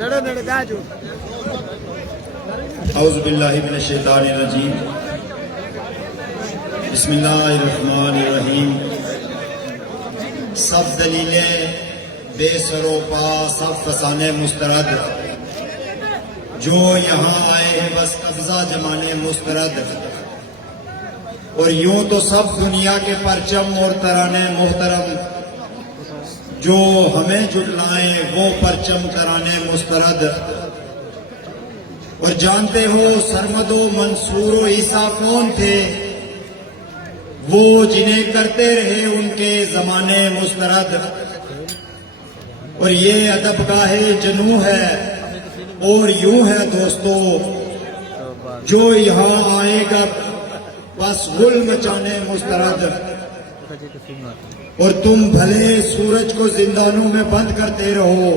اعوذ باللہ من الشیطان الرجیم بسم اللہ الرحمن الرحیم سب دلیلیں بے سر و پا سب فسانے مسترد جو یہاں آئے ہیں بس قبضہ جمانے مسترد اور یوں تو سب دنیا کے پرچم اور ترانے محترم جو ہمیں جھٹلائیں وہ پرچم ترانے مسترد اور جانتے ہو سرمد و منصور و عیسیٰ کون تھے وہ جنہیں کرتے رہے ان کے زمانے مسترد اور یہ ادب گاہ جنوں ہے اور یوں ہے دوستو جو یہاں آئے گا بس گل مچانے مسترد اور تم بھلے سورج کو زندانوں میں بند کرتے رہو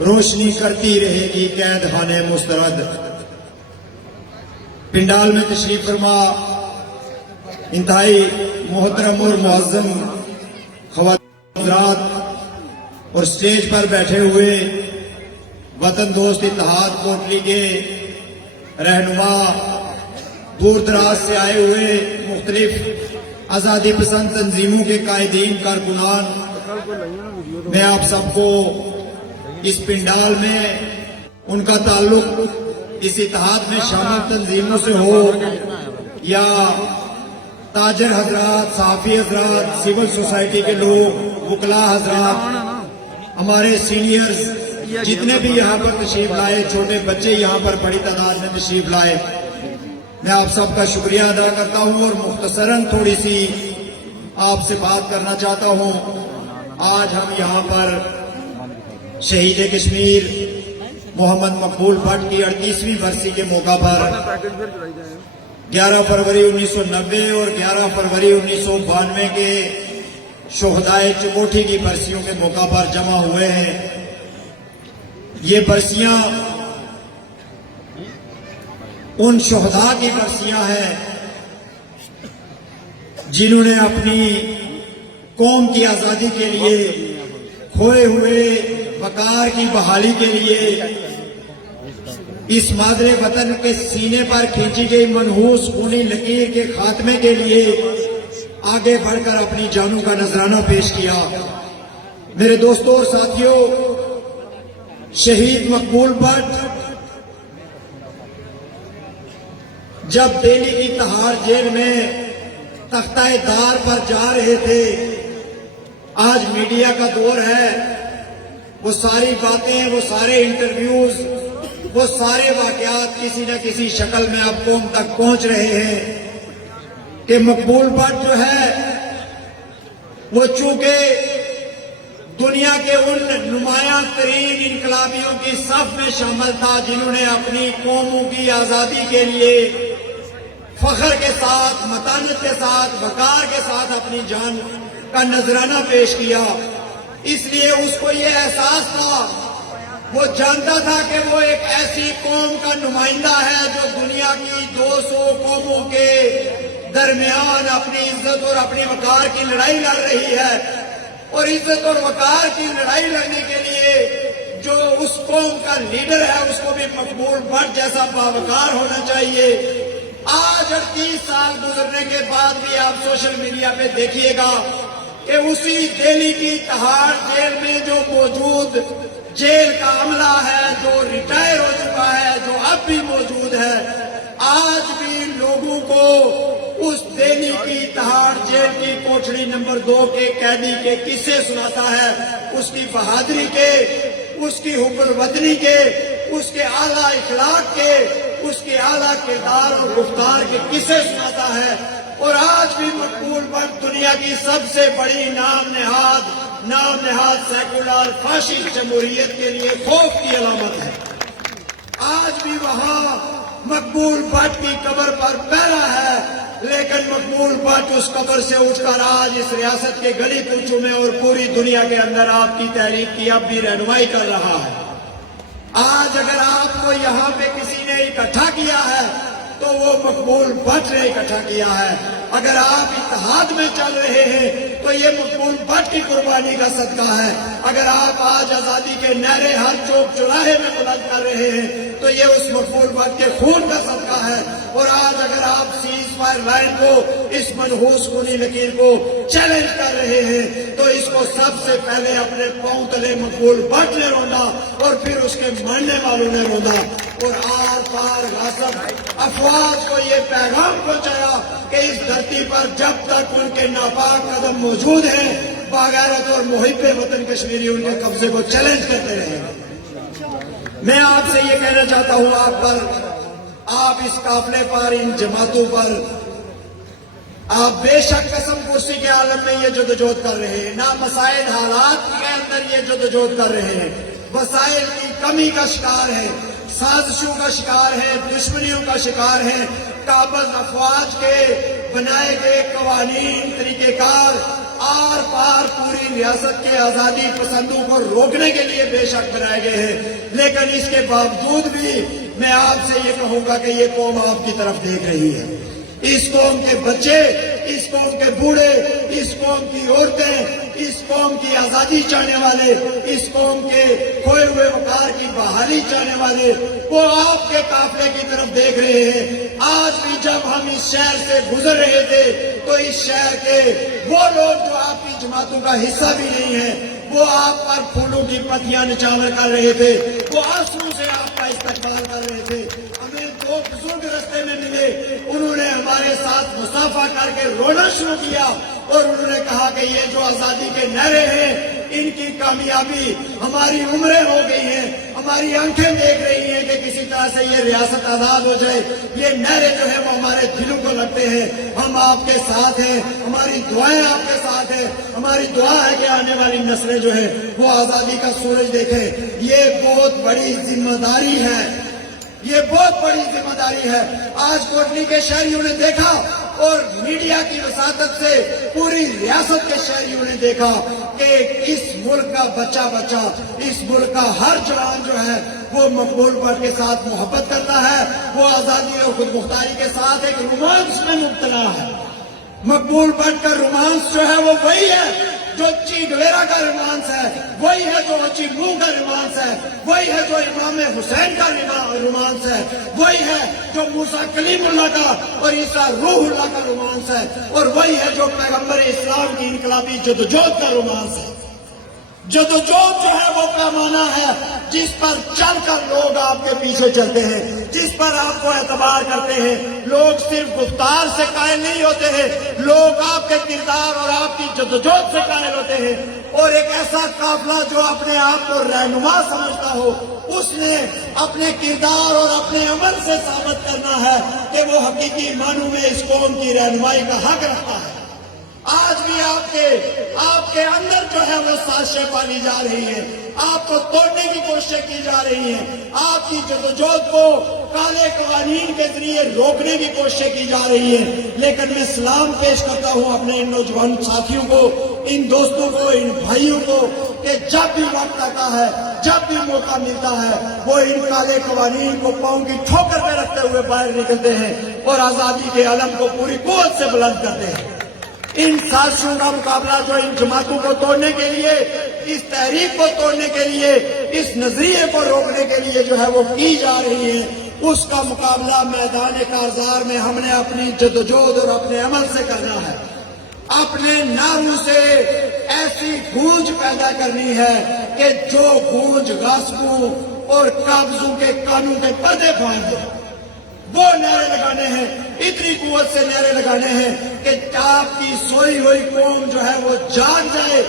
روشنی کرتی رہے گی قید خانے مسترد پنڈال میں تشریف فرما انتہائی محترم اور معظم خواتین حضرات اور سٹیج پر بیٹھے ہوئے وطن دوست اتحاد کوٹلی کے رہنما دور دراز سے آئے ہوئے مختلف آزادی پسند تنظیموں کے قائدین کارکنان میں آپ سب کو اس پنڈال میں ان کا تعلق اس اتحاد میں شامل تنظیموں سے ہو یا تاجر حضرات صحافی حضرات سول سوسائٹی کے لوگ وکلاء حضرات ہمارے سینئرز جتنے بھی یہاں پر تشریف لائے چھوٹے بچے یہاں پر بڑی تعداد میں تشریف لائے میں آپ سب کا شکریہ ادا کرتا ہوں اور مختصراً تھوڑی سی آپ سے بات کرنا چاہتا ہوں آج ہم یہاں پر شہید کشمیر محمد مقبول بٹ کی 38ویں برسی کے موقع پر 11 فروری 1990 اور 11 فروری 1992 کے شہدائے چکوٹھی کی برسیوں کے موقع پر جمع ہوئے ہیں یہ برسیاں ان شہداء کی برسیاں ہیں جنہوں نے اپنی قوم کی آزادی کے لیے کھوئے ہوئے وقار کی بحالی کے لیے اس مادر وطن کے سینے پر کھینچی گئی منحوس خونی لکیر کے خاتمے کے لیے آگے بڑھ کر اپنی جانوں کا نذرانہ پیش کیا میرے دوستوں اور ساتھیوں شہید مقبول بٹ جب دہلی کی تہاڑ جیل میں تختہ دار پر جا رہے تھے آج میڈیا کا دور ہے وہ ساری باتیں وہ سارے انٹرویوز وہ سارے واقعات کسی نہ کسی شکل میں اب قوم تک پہنچ رہے ہیں کہ مقبول بٹ جو ہے وہ چونکہ دنیا کے ان نمایاں ترین انقلابیوں کی صف میں شامل تھا جنہوں نے اپنی قوموں کی آزادی کے لیے فخر کے ساتھ متانت کے ساتھ وقار کے ساتھ اپنی جان کا نذرانہ پیش کیا اس لیے اس کو یہ احساس تھا وہ جانتا تھا کہ وہ ایک ایسی قوم کا نمائندہ ہے جو دنیا کی 200 قوموں کے درمیان اپنی عزت اور اپنی وقار کی لڑائی لڑ رہی ہے اور عزت اور وقار کی لڑائی لڑنے کے لیے جو اس قوم کا لیڈر ہے اس کو بھی مقبول بٹ جیسا باوقار ہونا چاہیے آج 38 سال گزرنے کے بعد بھی آپ سوشل میڈیا پہ دیکھیے گا کہ اسی دہلی کی تہاڑ جیل میں جو موجود جیل کا عملہ ہے جو ریٹائر ہو چکا ہے جو اب بھی موجود ہے آج بھی لوگوں کو اس دہلی کی تہاڑ جیل کی کوٹڑی نمبر 2 کے قیدی کے قصے سناتا ہے اس کی بہادری کے اس کی حب الوطنی کے اس کے اعلیٰ اخلاق کے اس کے اعلیٰ کردار اور گفتار کے قصے سناتا ہے اور آج بھی مقبول بٹ دنیا کی سب سے بڑی نام نہاد سیکولر فاشسٹ جمہوریت کے لیے خوف کی علامت ہے آج بھی وہاں مقبول بٹ کی قبر پر پہرا ہے لیکن مقبول بٹ اس قبر سے اٹھ کر آج اس ریاست کے گلی کوچوں میں اور پوری دنیا کے اندر آپ کی تحریک کی اب بھی رہنمائی کر رہا ہے آج اگر آپ کو یہاں پہ کسی نے اکٹھا کیا ہے تو وہ مقبول بٹ نے اکٹھا کیا ہے اگر آپ اتحاد میں چل رہے ہیں تو یہ مقبول بٹ کی قربانی کا صدقہ ہے۔ اگر آپ آج آزادی کے نعرے ہر چوک چوراہے میں بلند کر رہے ہیں تو یہ اس مقبول بٹ کے خون کا صدقہ ہے۔ اور آج اگر آپ سیز فائر لائن کو، اس منحوس خونی لکیر کو چیلنج کر رہے ہیں تو اس کو سب سے پہلے اپنے پاؤں تلے مقبول بٹ نے روندا اور پھر اس کے مرنے والوں نے روندا، اور آر پار غاصب افواج کو یہ پیغام پہنچایا کہ اس دھرتی پر جب تک ان کے ناپاک قدم موجود ہیں، باغیرت اور محب وطن کشمیری ان کے قبضے کو چیلنج کرتے رہے۔ میں آپ سے یہ کہنا چاہتا ہوں، آپ اس قافلے پر، ان جماعتوں پر آپ بے شک قسم کرسی کے عالم میں یہ جدوجہد کر رہے ہیں، نامساعد حالات کے اندر یہ جدوجہد کر رہے ہیں، وسائل کی کمی کا شکار ہے، سازشوں کا شکار ہے، دشمنیوں کا شکار ہے، قابض افواج کے بنائے گئے قوانین، طریقہ کار آر پار پوری ریاست کے آزادی پسندوں کو روکنے کے لیے بے شک بنائے گئے ہیں، لیکن اس کے باوجود بھی میں آپ سے یہ کہوں گا کہ یہ قوم آپ کی طرف دیکھ رہی ہے۔ اس قوم کے بچے، اس قوم کے بوڑھے، اس قوم کی عورتیں، اس قوم کی آزادی چاہنے والے، اس قوم کے کھوئے ہوئے وقار کی بحالی چاہنے والے، وہ آپ کے قافلے کی طرف دیکھ رہے ہیں۔ آج بھی جب ہم اس شہر سے گزر رہے تھے تو اس شہر کے وہ لوگ جو آپ کی جماعتوں کا حصہ بھی نہیں ہیں، وہ آپ پر پھولوں کی پتیاں نچھاور کر رہے تھے، وہ آنسو سے آپ کا استقبال کر رہے تھے۔ ہمیں دو بزرگ رستے میں ملے، انہوں نے ہمارے ساتھ مصافحہ کر کے رونا شروع کیا اور انہوں نے کہا کہ یہ جو آزادی کے نعرے ہیں ان کی کامیابی ہماری عمریں ہو گئی ہیں، ہماری آنکھیں دیکھ رہی ہیں کہ کسی طرح سے یہ ریاست آزاد ہو جائے، یہ نعرے جو ہیں وہ ہمارے دلوں کو لگتے ہیں، ہم آپ کے ساتھ ہیں، ہماری دعائیں آپ کے ساتھ ہیں، ہماری دعا ہے کہ آنے والی نسلیں جو ہیں وہ آزادی کا سورج دیکھیں۔ یہ بہت بڑی ذمہ داری ہے، یہ بہت بڑی ذمہ داری ہے۔ آج کوٹلی کے شہریوں نے دیکھا اور میڈیا کی وساطت سے پوری ریاست کے شہریوں نے دیکھا کہ اس ملک کا بچہ اس ملک کا ہر جوان جو ہے وہ مقبول بٹ کے ساتھ محبت کرتا ہے، وہ آزادی اور خود مختاری کے ساتھ ایک رومانس میں مبتلا ہے۔ مقبول بٹ کا رومانس جو ہے وہ وہی ہے جو چی گویرا کا رومانس ہے، وہی ہے جو اچی منہ کا رومانس ہے، وہی ہے جو امام حسین کا رومانس ہے، وہی ہے جو موسیٰ کلیم اللہ کا اور عیسیٰ روح اللہ کا رومانس ہے، اور وہی ہے جو پیغمبر اسلام کی انقلابی جدوجہد کا رومانس ہے۔ جدوجہد جو ہے وہ پیمانہ ہے جس پر چل کر لوگ آپ کے پیچھے چلتے ہیں، جس پر آپ کو اعتبار کرتے ہیں۔ لوگ صرف گفتار سے قائل نہیں ہوتے ہیں، لوگ آپ کے کردار اور آپ کی جدوجہد سے قائل ہوتے ہیں۔ اور ایک ایسا قافلہ جو اپنے آپ کو رہنما سمجھتا ہو، اس نے اپنے کردار اور اپنے عمل سے ثابت کرنا ہے کہ وہ حقیقی معنوں میں اس قوم کی رہنمائی کا حق رکھتا ہے۔ آج بھی آپ کے اندر جو ہے وہ سازشیں پالی جا رہی ہیں، آپ کو توڑنے کی کوششیں کی جا رہی ہیں، آپ کی جدوجہد کو کالے قوانین کے ذریعے روکنے کی کوششیں کی جا رہی ہیں۔ لیکن میں سلام پیش کرتا ہوں اپنے ان نوجوان ساتھیوں کو، ان دوستوں کو، ان بھائیوں کو کہ جب بھی وقت آتا ہے، جب بھی موقع ملتا ہے، وہ ان کالے قوانین کو پاؤں کی ٹھوکر پہ رکھتے ہوئے باہر نکلتے ہیں اور آزادی کے علم کو پوری قوت سے بلند کرتے ہیں۔ ان سازشوں کا مقابلہ جو ان جماعتوں کو توڑنے کے لیے، اس تحریک کو توڑنے کے لیے، اس نظریے کو روکنے کے لیے جو ہے وہ کی جا رہی ہے، اس کا مقابلہ میدان کارزار میں ہم نے اپنی جدوجہد اور اپنے عمل سے کرنا ہے۔ اپنے نعروں سے ایسی گونج پیدا کرنی ہے کہ جو گونج غاصبوں اور قابضوں کے کانوں کے پردے پھاڑ دے۔ وہ نعرے لگانے ہیں، اتنی قوت سے نعرے لگانے ہیں کہ آپ کی سوئی ہوئی قوم جو ہے وہ جاگ جائے،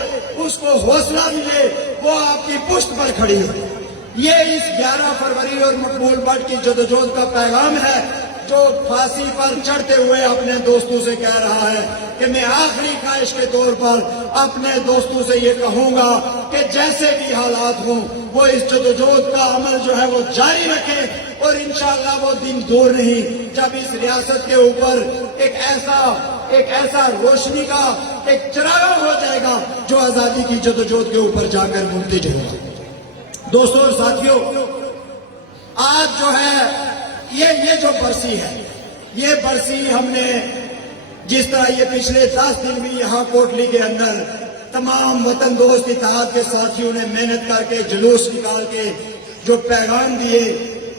اس کو حوصلہ ملے، وہ آپ کی پشت پر کھڑی ہو۔ یہ اس 11 فروری اور مقبول بٹ کی جدوجہد کا پیغام ہے جو پھانسی پر چڑھتے ہوئے اپنے دوستوں سے کہہ رہا ہے کہ میں آخری خواہش کے طور پر اپنے دوستوں سے یہ کہوں گا کہ جیسے بھی حالات ہوں وہ اس جدوجہد کا عمل جو ہے وہ جاری رکھیں، اور انشاءاللہ وہ دن دور نہیں جب اس ریاست کے اوپر ایک ایسا روشنی کا ایک چراغ ہو جائے گا جو آزادی کی جدوجہد کے اوپر جا کر منتج ہوگا۔ دوستوں اور ساتھیوں، آج جو ہے یہ جو برسی ہے، یہ برسی ہم نے جس طرح یہ پچھلے 10 دن بھی یہاں کوٹلی کے اندر تمام وطن دوست اتحاد کے ساتھیوں نے محنت کر کے جلوس نکال کے جو پیغام دیے،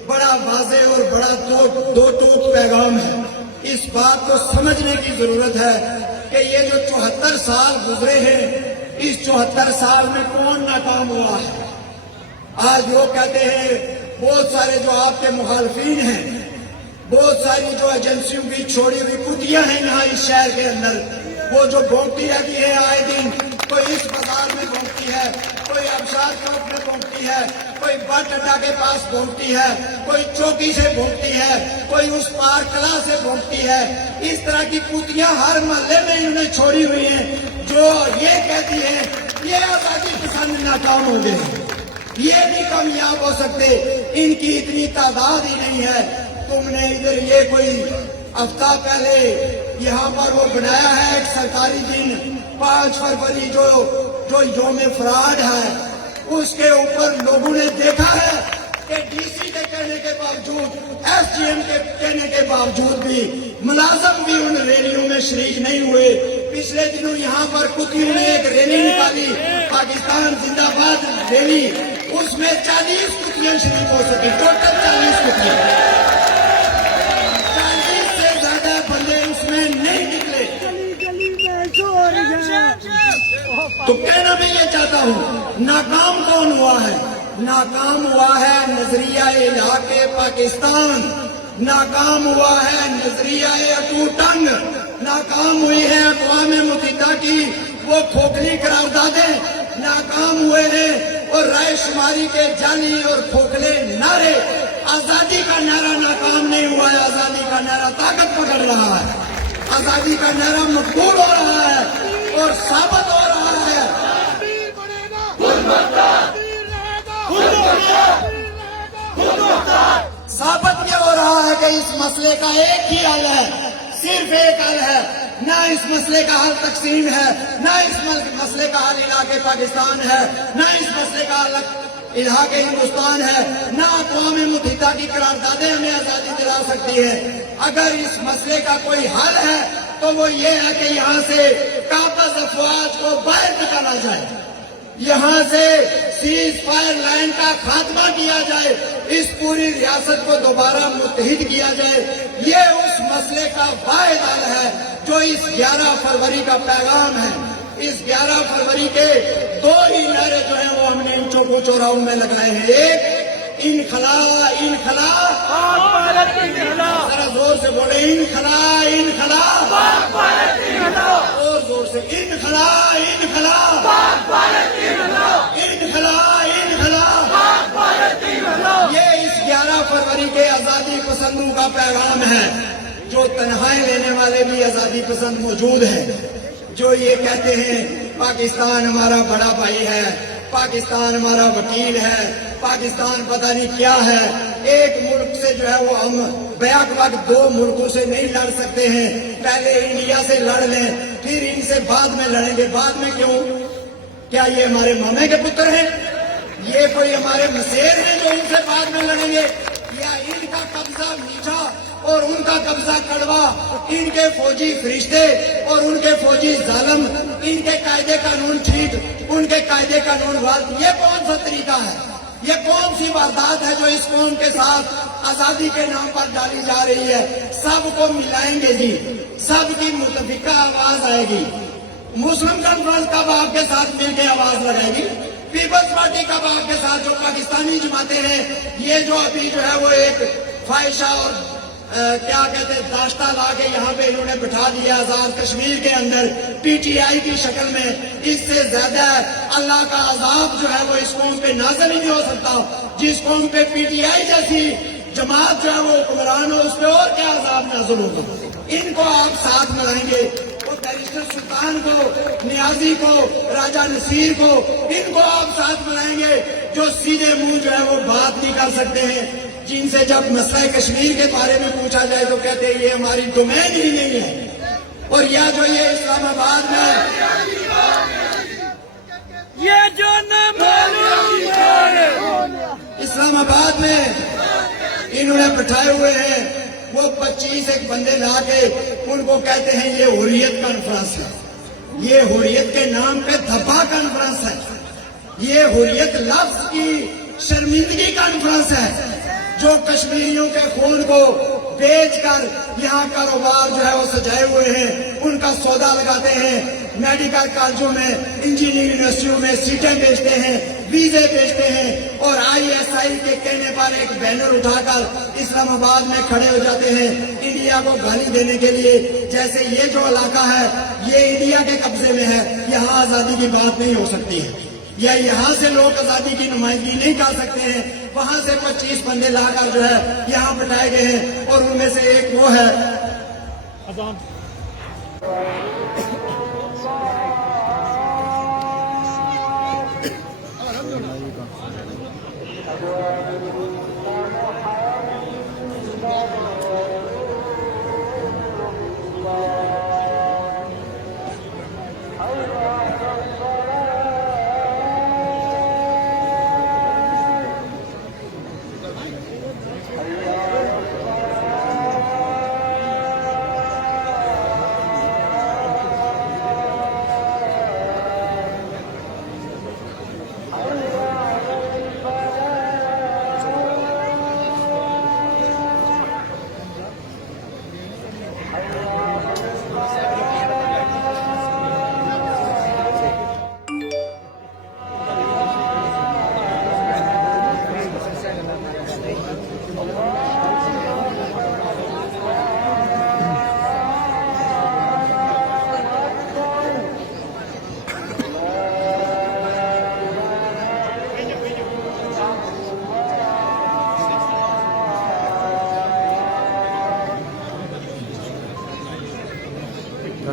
بڑا واضح اور بڑا دو ٹوک پیغام ہے۔ اس بات کو سمجھنے کی ضرورت ہے کہ یہ جو 74 سال گزرے ہیں، اس 74 سال میں کون ناکام ہوا ہے؟ آج لوگ کہتے ہیں بہت سارے جو آپ کے مخالفین ہیں، بہت ساری جو ایجنسیوں کی چھوڑی ہوئی کتیاں ہیں یہاں اس شہر کے اندر، وہ جو بھونکتی رہتی ہے آئے دن، کوئی اس بازار میں بھونکتی ہے، کوئی آبشار چوک میں بھونکتی ہے، کوئی بس اڈا کے پاس بھونکتی ہے، کوئی چوکی سے بھونکتی ہے، کوئی اس پار کلا سے بھونکتی ہے۔ اس طرح کی کتیاں ہر محلے میں انہوں نے چھوڑی ہوئی ہیں، جو یہ کہتی ہیں یہ آزادی پسند ناکام ہو گئے، یہ نہیں کامیاب ہو سکتے، ان کی اتنی تعداد ہی نہیں ہے۔ تم نے ادھر یہ کوئی ہفتہ پہلے یہاں پر وہ بنایا ہے ایک سرکاری دن 5 فروری جو یوم فراد ہے، اس کے اوپر لوگوں نے دیکھا ہے کہ ڈی سی کے کہنے کے باوجود، ایس ڈی ایم کے کہنے کے باوجود بھی ملازم بھی ان ریلیوں میں شریک نہیں ہوئے۔ پچھلے دنوں یہاں پر کتیوں نے ایک ریلی نکالی، پاکستان زندہ باد ریلی، اس میں 40 کتیاں شریک ہو سکی، ٹوٹل 40 کتیاں، 40 سے زیادہ بندے اس میں نہیں نکلے۔ تو کہنا میں یہ چاہتا ہوں، ناکام کون ہوا ہے؟ ناکام ہوا ہے نظریہ الحاق پاکستان، ناکام ہوا ہے نظریہ اٹوٹ ٹنگ، ناکام ہوئی ہے اقوام متحدہ کی وہ کھوکھلی قراردادیں، ناکام ہوئے ہیں اور رائے شماری کے جعلی اور کھوکھلے نعرے۔ آزادی کا نعرہ ناکام نہیں ہوا ہے، آزادی کا نعرہ طاقت پکڑ رہا ہے، آزادی کا نعرہ مقبول ہو رہا ہے اور ثابت ہو رہا ہے۔ ثابت یہ ہو رہا ہے کہ اس مسئلے کا ایک ہی حل ہے، صرف ایک حل ہے، نہ اس مسئلے کا حل تقسیم ہے، نہ اس مسئلے کا حل الحاق پاکستان ہے، نہ اس مسئلے کا حل الحاق ہندوستان ہے، نہ اقوام متحدہ کی قراردادیں ہمیں آزادی دلا سکتی ہے۔ اگر اس مسئلے کا کوئی حل ہے تو وہ یہ ہے کہ یہاں سے قابض افواج کو باہر نکالا جائے، یہاں سے سیز فائر لائن کا خاتمہ کیا جائے، اس پوری ریاست کو دوبارہ متحد کیا جائے۔ یہ اس مسئلے کا واحد حل ہے جو اس 11 فروری کا پیغام ہے۔ اس 11 فروری کے 2 ہی نعرے جو ہیں وہ ہم نے ان چوکوں چوراہوں میں لگائے ہیں۔ ایک انخلا، انخلا، ذرا زور سے بولے، انخلا، انخلا، اور زور سے، انخلا، انخلا، انخلا، انخلا۔ یہ اس 11 فروری کے آزادی پسندوں کا پیغام ہے، جو تنہائی لینے والے بھی آزادی پسند موجود ہیں، جو یہ کہتے ہیں پاکستان ہمارا بڑا بھائی ہے، پاکستان ہمارا وکیل ہے، پاکستان پتہ نہیں کیا ہے۔ ایک ملک سے جو ہے وہ ہم بیک وقت 2 ملکوں سے نہیں لڑ سکتے ہیں، پہلے انڈیا سے لڑ لیں پھر ان سے بعد میں لڑیں گے۔ بعد میں کیوں؟ کیا یہ ہمارے مامے کے پتر ہیں؟ یہ کوئی ہمارے مسیر ہیں جو ان سے بعد میں لڑیں گے؟ یا ان کا قبضہ میٹھا اور ان کا قبضہ کڑوا، ان کے فوجی فرشتے اور ان کے فوجی ظالم، ان کے قاعدے قانون ٹھیک، ان کے قاعدے قانون غلط، یہ کون سا طریقہ ہے؟ یہ کون سی واردات ہے جو اس قوم کے ساتھ آزادی کے نام پر ڈالی جا رہی ہے؟ سب کو ملائیں گے جی، سب کی متفقہ آواز آئے گی۔ مسلم کانفرنس کب آپ کے ساتھ مل کے آواز لگائے گی؟ پیپلز پارٹی کب آپ کے ساتھ، جو پاکستانی جماعتیں ہیں، یہ جو ابھی جو ہے وہ ایک فائشہ اور کیا کہتے ہیں داشتہ لا کے یہاں پہ انہوں نے بٹھا دیا آزاد کشمیر کے اندر پی ٹی آئی کی شکل میں، اس سے زیادہ اللہ کا عذاب جو ہے وہ اس قوم پہ نازل ہی نہیں ہو سکتا۔ جس قوم پہ پی ٹی آئی جیسی جماعت جو ہے وہ حکمران ہو، اس پہ اور کیا عذاب نازل ہوگا؟ ان کو آپ ساتھ ملائیں گے، وہ بیرسٹر سلطان کو، نیازی کو، راجہ نصیر کو، ان کو آپ ساتھ ملائیں گے جو سیدھے منہ جو ہے وہ بات نہیں کر سکتے ہیں، جن سے جب مسئلہ کشمیر کے بارے میں پوچھا جائے تو کہتے ہیں یہ ہماری ڈومین ہی نہیں ہے۔ اور یا جو یہ اسلام آباد میں یہ جو نامعلوم ہے، اسلام آباد میں انہوں نے بٹھائے ہوئے ہیں وہ 25 ایک بندے لا کے ان کو کہتے ہیں یہ حریت کانفرنس ہے. یہ حریت کے نام پہ دھبا کانفرنس ہے. یہ حریت لفظ کی شرمندگی کانفرنس ہے جو کشمیریوں کے خون کو بیچ کر یہاں کاروبار جو ہے وہ سجائے ہوئے ہیں. ان کا سودا لگاتے ہیں. میڈیکل کالجوں میں, انجینئرنگ یونیورسٹیوں میں سیٹیں بیچتے ہیں, ویزے بیچتے ہیں, اور ISI کے کہنے پر ایک بینر اٹھا کر اسلام آباد میں کھڑے ہو جاتے ہیں انڈیا کو گالی دینے کے لیے. جیسے یہ جو علاقہ ہے یہ انڈیا کے قبضے میں ہے, یہاں آزادی کی بات نہیں ہو سکتی ہے, یا یہاں سے لوگ آزادی کی نمائندگی نہیں کر سکتے ہیں. وہاں سے 25 بندے لا کر جو ہے یہاں بٹھائے گئے ہیں, اور ان میں سے ایک وہ ہے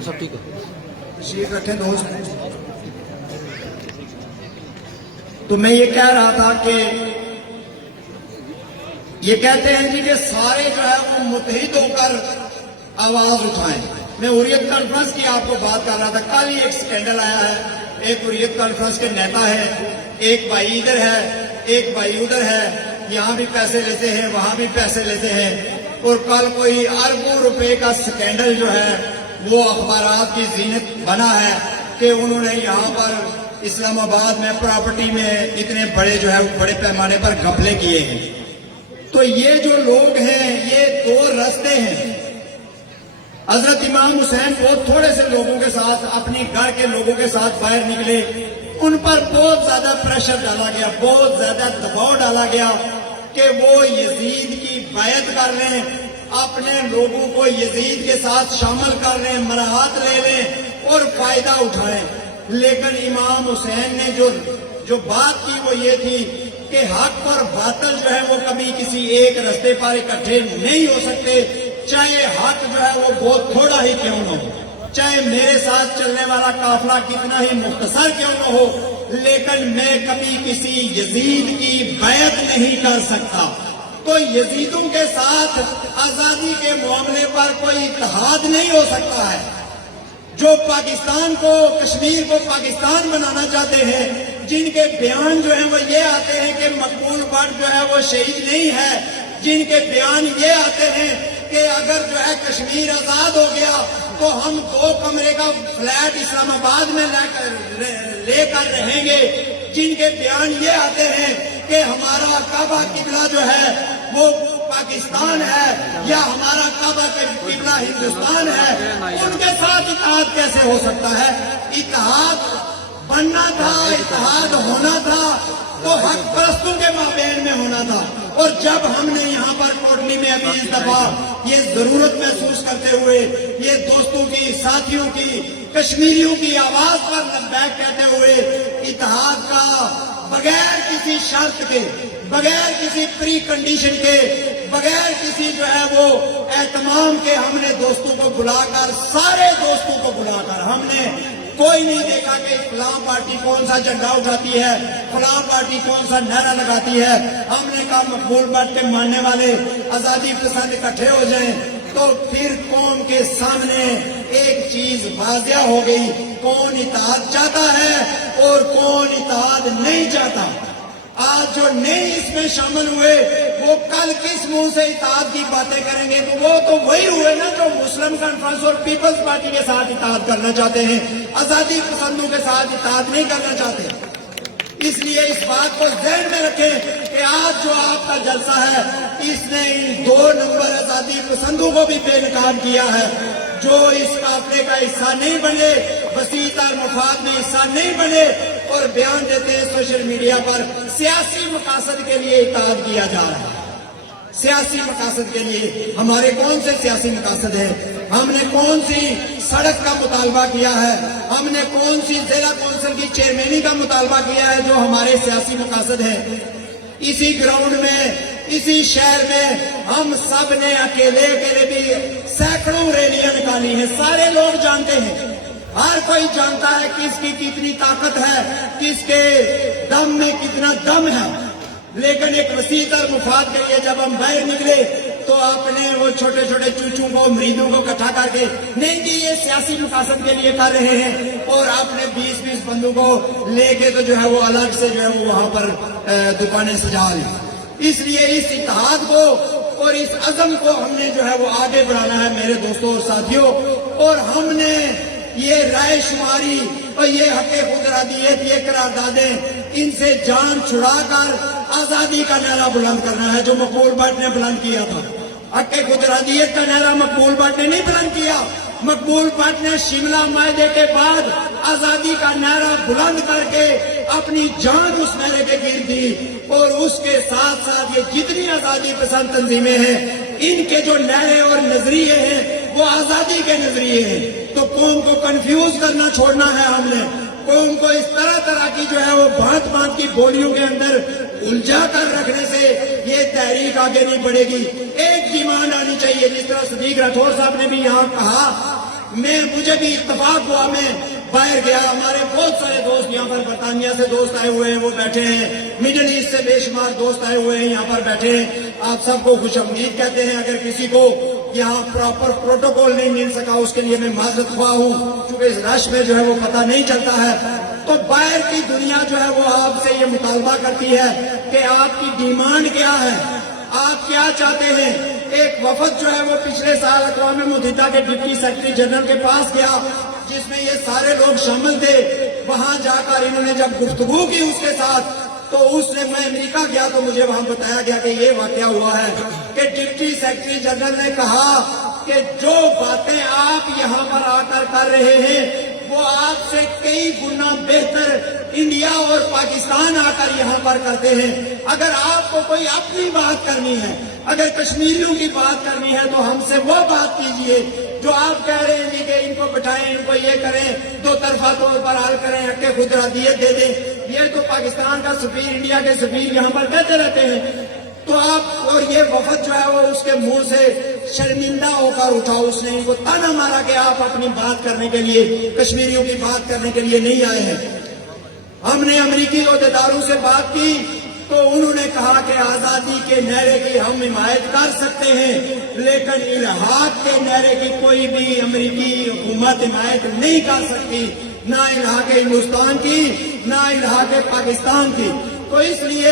سب ٹھیک ہے. تشریف رکھیں دوست. تو میں یہ کہہ رہا تھا کہ یہ کہتے ہیں جی کہ سارے جو ہے وہ متحد ہو کر آواز اٹھائیں. میں حریت کانفرنس کی آپ کو بات کر رہا تھا. کل ہی ایک سکینڈل آیا ہے. ایک حریت کانفرنس کے نیتا ہے, ایک بھائی ادھر ہے, ایک بھائی ادھر ہے, یہاں بھی پیسے لیتے ہیں, وہاں بھی پیسے لیتے ہیں, اور کل کوئی اربوں روپے کا سکینڈل جو ہے وہ اخبارات کی زینت بنا ہے کہ انہوں نے یہاں پر اسلام آباد میں پراپرٹی میں اتنے بڑے جو ہے بڑے پیمانے پر گھپلے کیے ہیں. تو یہ جو لوگ ہیں یہ دو رستے ہیں. حضرت امام حسین بہت تھوڑے سے لوگوں کے ساتھ, اپنے گھر کے لوگوں کے ساتھ باہر نکلے. ان پر بہت زیادہ پریشر ڈالا گیا, بہت زیادہ دباؤ ڈالا گیا کہ وہ یزید کی بیعت کر لیں, اپنے لوگوں کو یزید کے ساتھ شامل کر لیں, مراحت لے لیں اور فائدہ اٹھائیں. لیکن امام حسین نے جو بات کی وہ یہ تھی کہ حق اور باطل جو ہے وہ کبھی کسی ایک رستے پر اکٹھے نہیں ہو سکتے, چاہے حق جو ہے وہ بہت تھوڑا ہی کیوں نہ ہو, چاہے میرے ساتھ چلنے والا قافلہ کتنا ہی مختصر کیوں نہ ہو, لیکن میں کبھی کسی یزید کی بیعت نہیں کر سکتا. تو یزیدوں کے ساتھ آزادی کے معاملے پر کوئی اتحاد نہیں ہو سکتا ہے. جو پاکستان کو, کشمیر کو پاکستان بنانا چاہتے ہیں, جن کے بیان جو ہیں وہ یہ آتے ہیں کہ مقبول بٹ جو ہے وہ شہید نہیں ہے, جن کے بیان یہ آتے ہیں کہ اگر جو ہے کشمیر آزاد ہو گیا تو ہم 2 کمرے کا فلیٹ اسلام آباد میں لے کر رہیں گے, جن کے بیان یہ آتے ہیں کہ ہمارا کعبہ قبلہ جو ہے وہ پاکستان ہے یا ہمارا کعبہ قبلہ ہندوستان ہے, ان کے ساتھ اتحاد کیسے ہو سکتا ہے؟ اتحاد بننا تھا, اتحاد ہونا تھا تو حق پرستوں کے مابین میں ہونا تھا. اور جب ہم نے یہاں پر کوٹلی میں ابھی اس دفعہ یہ ضرورت محسوس کرتے ہوئے یہ دوستوں کی, ساتھیوں کی, کشمیریوں کی آواز پر لبیک کہتے ہوئے اتحاد کا بغیر کسی شرط کے, بغیر کسی پری کنڈیشن کے, بغیر کسی جو ہے وہ اہتمام کے ہم نے دوستوں کو بلا کر, سارے دوستوں کو بلا کر, ہم نے کوئی نہیں دیکھا کہ فلاں پارٹی کون سا جھنڈا اٹھاتی ہے, فلاں پارٹی کون سا نعرہ لگاتی ہے. ہم نے کہا مقبول بٹ کے ماننے والے آزادی پسند اکٹھے ہو جائیں تو پھر قوم کے سامنے ایک چیز واضح ہو گئی, کون اتحاد چاہتا ہے اور کون اتحاد نہیں چاہتا. آج جو نئے اس میں شامل ہوئے وہ کل کس منہ سے اطاعت کی باتیں کریں گے؟ تو وہ تو وہی ہوئے نا جو مسلم کانفرنس اور پیپلز پارٹی کے ساتھ اطاعت کرنا چاہتے ہیں، آزادی پسندوں کے ساتھ اطاعت نہیں کرنا چاہتے۔ اس لیے اس بات کو ذہن میں رکھیں کہ آج جو آپ کا جلسہ ہے اس نے ان 2 نمبر آزادی پسندوں کو بھی بے نقاب کیا ہے، جو اس قافلے کا حصہ نہیں بنے، وسیع تر مفاد میں حصہ نہیں بنے اور بیان دیتے ہیں سوشل میڈیا پر سیاسی مقاصد کے لیے اطاعت کیا جا رہا ہے۔ سیاسی مقاصد کے لیے ہمارے کون سے سیاسی مقاصد ہیں؟ ہم نے کون سی سڑک کا مطالبہ کیا ہے؟ ہم نے کون سی ضلع کونسل کی چیئرمینی کا مطالبہ کیا ہے جو ہمارے سیاسی مقاصد ہیں؟ اسی گراؤنڈ میں، اسی شہر میں ہم سب نے اکیلے بھی سینکڑوں ریلیاں نکالی ہیں، سارے لوگ جانتے ہیں، ہر کوئی جانتا ہے کس کی کتنی طاقت ہے، کس کے دم میں کتنا دم ہے، لیکن ایک وسیع تر مفاد کے لیے جب ہم باہر نکلے تو آپ نے وہ چھوٹے چھوٹے چوچوں کو، مریدوں کو اکٹھا کر کے نہیں جی یہ سیاسی مقاصد کے لیے کر رہے ہیں، اور آپ نے 20 بندوں کو لے کے تو جو ہے وہ الگ سے جو ہے وہ وہاں پر دکانیں سجا لی۔ اس لیے اس اتحاد کو اور اس عزم کو ہم نے جو ہے وہ آگے بڑھانا ہے میرے دوستوں اور ساتھیوں، اور ہم نے یہ رائے شماری اور یہ حق خودارادیت، یہ قراردادیں، ان سے جان چھڑا کر آزادی کا نعرہ بلند کرنا ہے جو مقبول بٹ نے بلند کیا تھا۔ حق خودارادیت کا نعرہ مقبول بٹ نے نہیں بلند کیا، مقبول بٹ نے شملہ معاہدے کے بعد آزادی کا نعرہ بلند کر کے اپنی جان اس نعرے کے گر دی، اور اس کے ساتھ ساتھ یہ جتنی آزادی پسند تنظیمیں ہیں ان کے جو نعرے اور نظریے ہیں وہ آزادی کے نظریے ہیں۔ تو قوم کو کنفیوز کرنا چھوڑنا ہے، ہم نے قوم کو اس طرح کی جو ہے وہ بھانت بھانت کی بولیوں کے اندر الجھا کر رکھنے سے یہ تحریک آگے نہیں بڑھے گی۔ ایک ڈیمانڈ آنی چاہیے، جس طرح صدیق راٹھور صاحب نے بھی یہاں کہا، مجھے بھی اتفاق ہوا، میں باہر گیا، ہمارے بہت سارے دوست یہاں پر برطانیہ سے دوست آئے ہوئے ہیں، وہ بیٹھے ہیں، مڈل ایسٹ سے بے شمار دوست آئے ہوئے ہیں یہاں پر بیٹھے ہیں، آپ سب کو خوش آمدید کہتے ہیں۔ اگر کسی کو یہاں پراپر پروٹوکول نہیں مل سکا اس کے لیے میں معذرت خواہ ہوں، کیونکہ اس رش میں جو ہے وہ پتہ نہیں چلتا ہے۔ تو باہر کی دنیا جو ہے وہ آپ سے یہ مطالبہ کرتی ہے کہ آپ کی ڈیمانڈ کیا ہے، آپ کیا چاہتے ہیں۔ ایک وفد جو ہے وہ پچھلے سال اقوام متحدہ کے ڈپٹی سیکرٹری جنرل کے پاس گیا، جس میں یہ سارے لوگ شامل تھے۔ وہاں جا کر انہوں نے جب گفتگو کی اس کے ساتھ، تو اس نے، میں امریکہ گیا تو مجھے وہاں بتایا گیا کہ یہ واقعہ ہوا ہے کہ ڈپٹی سیکرٹری جنرل نے کہا کہ جو باتیں آپ یہاں پر آ کر کر رہے ہیں وہ آپ سے کئی گنا بہتر انڈیا اور پاکستان آ کر یہاں پر کرتے ہیں۔ اگر آپ کو کوئی اپنی بات کرنی ہے، اگر کشمیریوں کی بات کرنی ہے تو ہم سے وہ بات کیجئے جو آپ کہہ رہے ہیں کہ ان کو بٹھائیں، ان کو یہ کریں، 2 طرفہ طور پر حل کریں، حق خودارادیت دے دیں۔ یہ تو پاکستان کا سفیر، انڈیا کے سفیر یہاں پر کہتے رہتے ہیں۔ تو آپ، اور یہ وفد جو ہے وہ اس کے منہ سے شرمندہ ہو کر اٹھا، اس نے ان کو تانا مارا کہ آپ اپنی بات کرنے کے لیے، کشمیریوں کی بات کرنے کے لیے نہیں آئے ہیں۔ ہم نے امریکی عہدیداروں سے بات کی تو انہوں نے کہا کہ آزادی کے نعرے کی ہم حمایت کر سکتے ہیں، لیکن الحاق کے نعرے کی کوئی بھی امریکی حکومت حمایت نہیں کر سکتی، نہ الحاق ہندوستان کی، نہ الحاق پاکستان کی۔ تو اس لیے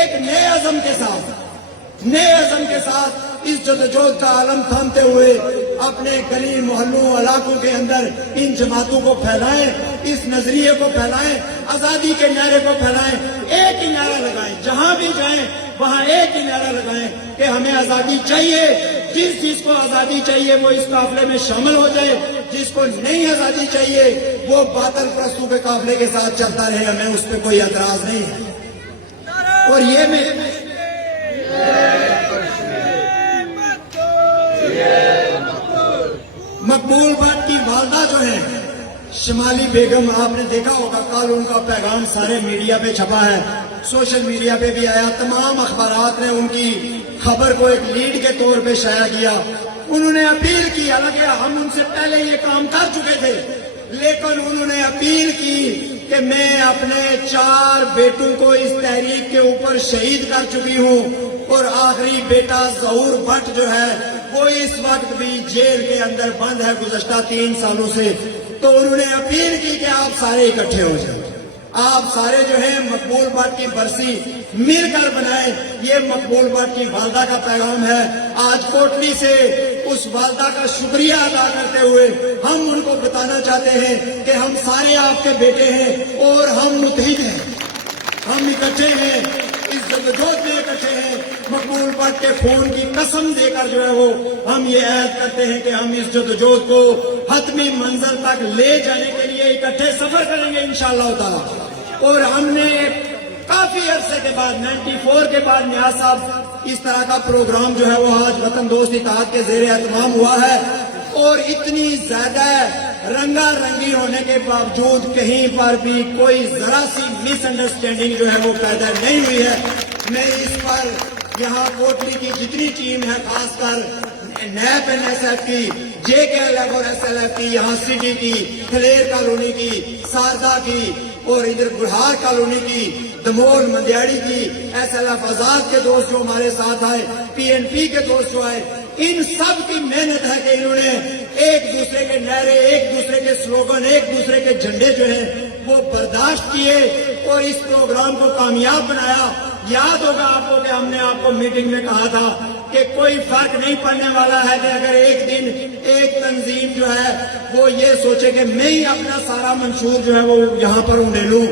ایک نئے عزم کے ساتھ اس جدوجہد کا عالم تھامتے ہوئے اپنے گلی محلوں علاقوں کے اندر ان جماعتوں کو پھیلائیں، اس نظریے کو پھیلائیں، آزادی کے نعرے کو پھیلائیں، ایک ہی نعرہ لگائیں، جہاں بھی جائیں وہاں ایک ہی نعرہ لگائیں کہ ہمیں آزادی چاہیے۔ جس کو آزادی چاہیے وہ اس قافلے میں شامل ہو جائے، جس کو نہیں آزادی چاہیے وہ باطل پرستوں کے قافلے کے ساتھ چلتا رہے، ہمیں اس پہ کوئی اعتراض نہیں ہے۔ اور یہ میں مقبول بٹ کی والدہ جو ہے شمالی بیگم، آپ نے دیکھا ہوگا کل ان کا پیغام سارے میڈیا پہ چھپا ہے، سوشل میڈیا پہ بھی آیا، تمام اخبارات نے ان کی خبر کو ایک لیڈ کے طور پہ شائع کیا۔ انہوں نے اپیل کی، حالانکہ ہم ان سے پہلے یہ کام کر چکے تھے، لیکن انہوں نے اپیل کی کہ میں اپنے 4 بیٹوں کو اس تحریک کے اوپر شہید کر چکی ہوں، اور آخری بیٹا ظہور بٹ جو ہے وہ اس وقت بھی جیل کے اندر بند ہے گزشتہ 3 سالوں سے۔ تو انہوں نے اپیل کی کہ آپ سارے اکٹھے ہو جائیں، آپ سارے جو ہیں مقبول بٹ کی برسی مل کر بنائیں. یہ مقبول بٹ کی والدہ کا پیغام ہے. آج کوٹلی سے اس والدہ کا شکریہ ادا کرتے ہوئے ہم ان کو بتانا چاہتے ہیں کہ ہم سارے آپ کے بیٹے ہیں اور ہم متحد ہیں, ہم اکٹھے ہیں, اس جدوجہد میں اکٹھے ہیں. مقبول بٹ کے خون کی قسم دے کر جو ہے وہ ہم یہ عہد کرتے ہیں کہ ہم اس جدوجہد کو حتمی منزل تک لے جانے کے لیے اکٹھے سفر کریں گے انشاءاللہ تعالی. اور ہم نے کافی عرصے کے بعد 94 کے بعد نیاز صاحب اس طرح کا پروگرام جو ہے وہ آج وطن دوست اتحاد کے زیر اہتمام ہوا ہے, اور اتنی زیادہ رنگا رنگی ہونے کے باوجود کہیں پر بھی کوئی ذرا سی مس انڈرسٹینڈنگ جو ہے وہ پیدا نہیں ہوئی ہے. میں اس پر یہاں کوٹلی کی جتنی ٹیم ہے, خاص کر نیب این ایس ایف کی, جے کے ایل ایف اور ایس ایل ایف کی, یہاں سٹی کی, کھلیر کالونی کی, ساردہ کی, اور ادھر بڑھار کالونی کی, دمول مندیاڑی کی, ایس ایل ایف آزاد کے دوست جو ہمارے ساتھ آئے, پی این پی کے دوست جو آئے, ان سب کی محنت ہے کہ انہوں نے ایک دوسرے کے نعرے, ایک دوسرے کے سلوگن, ایک دوسرے کے جھنڈے جو ہیں وہ برداشت کیے اور اس پروگرام کو کامیاب بنایا. یاد ہوگا آپ کو کہ ہم نے آپ کو میٹنگ میں کہا تھا کہ کوئی فرق نہیں پڑنے والا ہے کہ اگر ایک دن ایک تنظیم جو ہے وہ یہ سوچے کہ میں ہی اپنا سارا منشور جو ہے وہ یہاں پر انڈیلوں.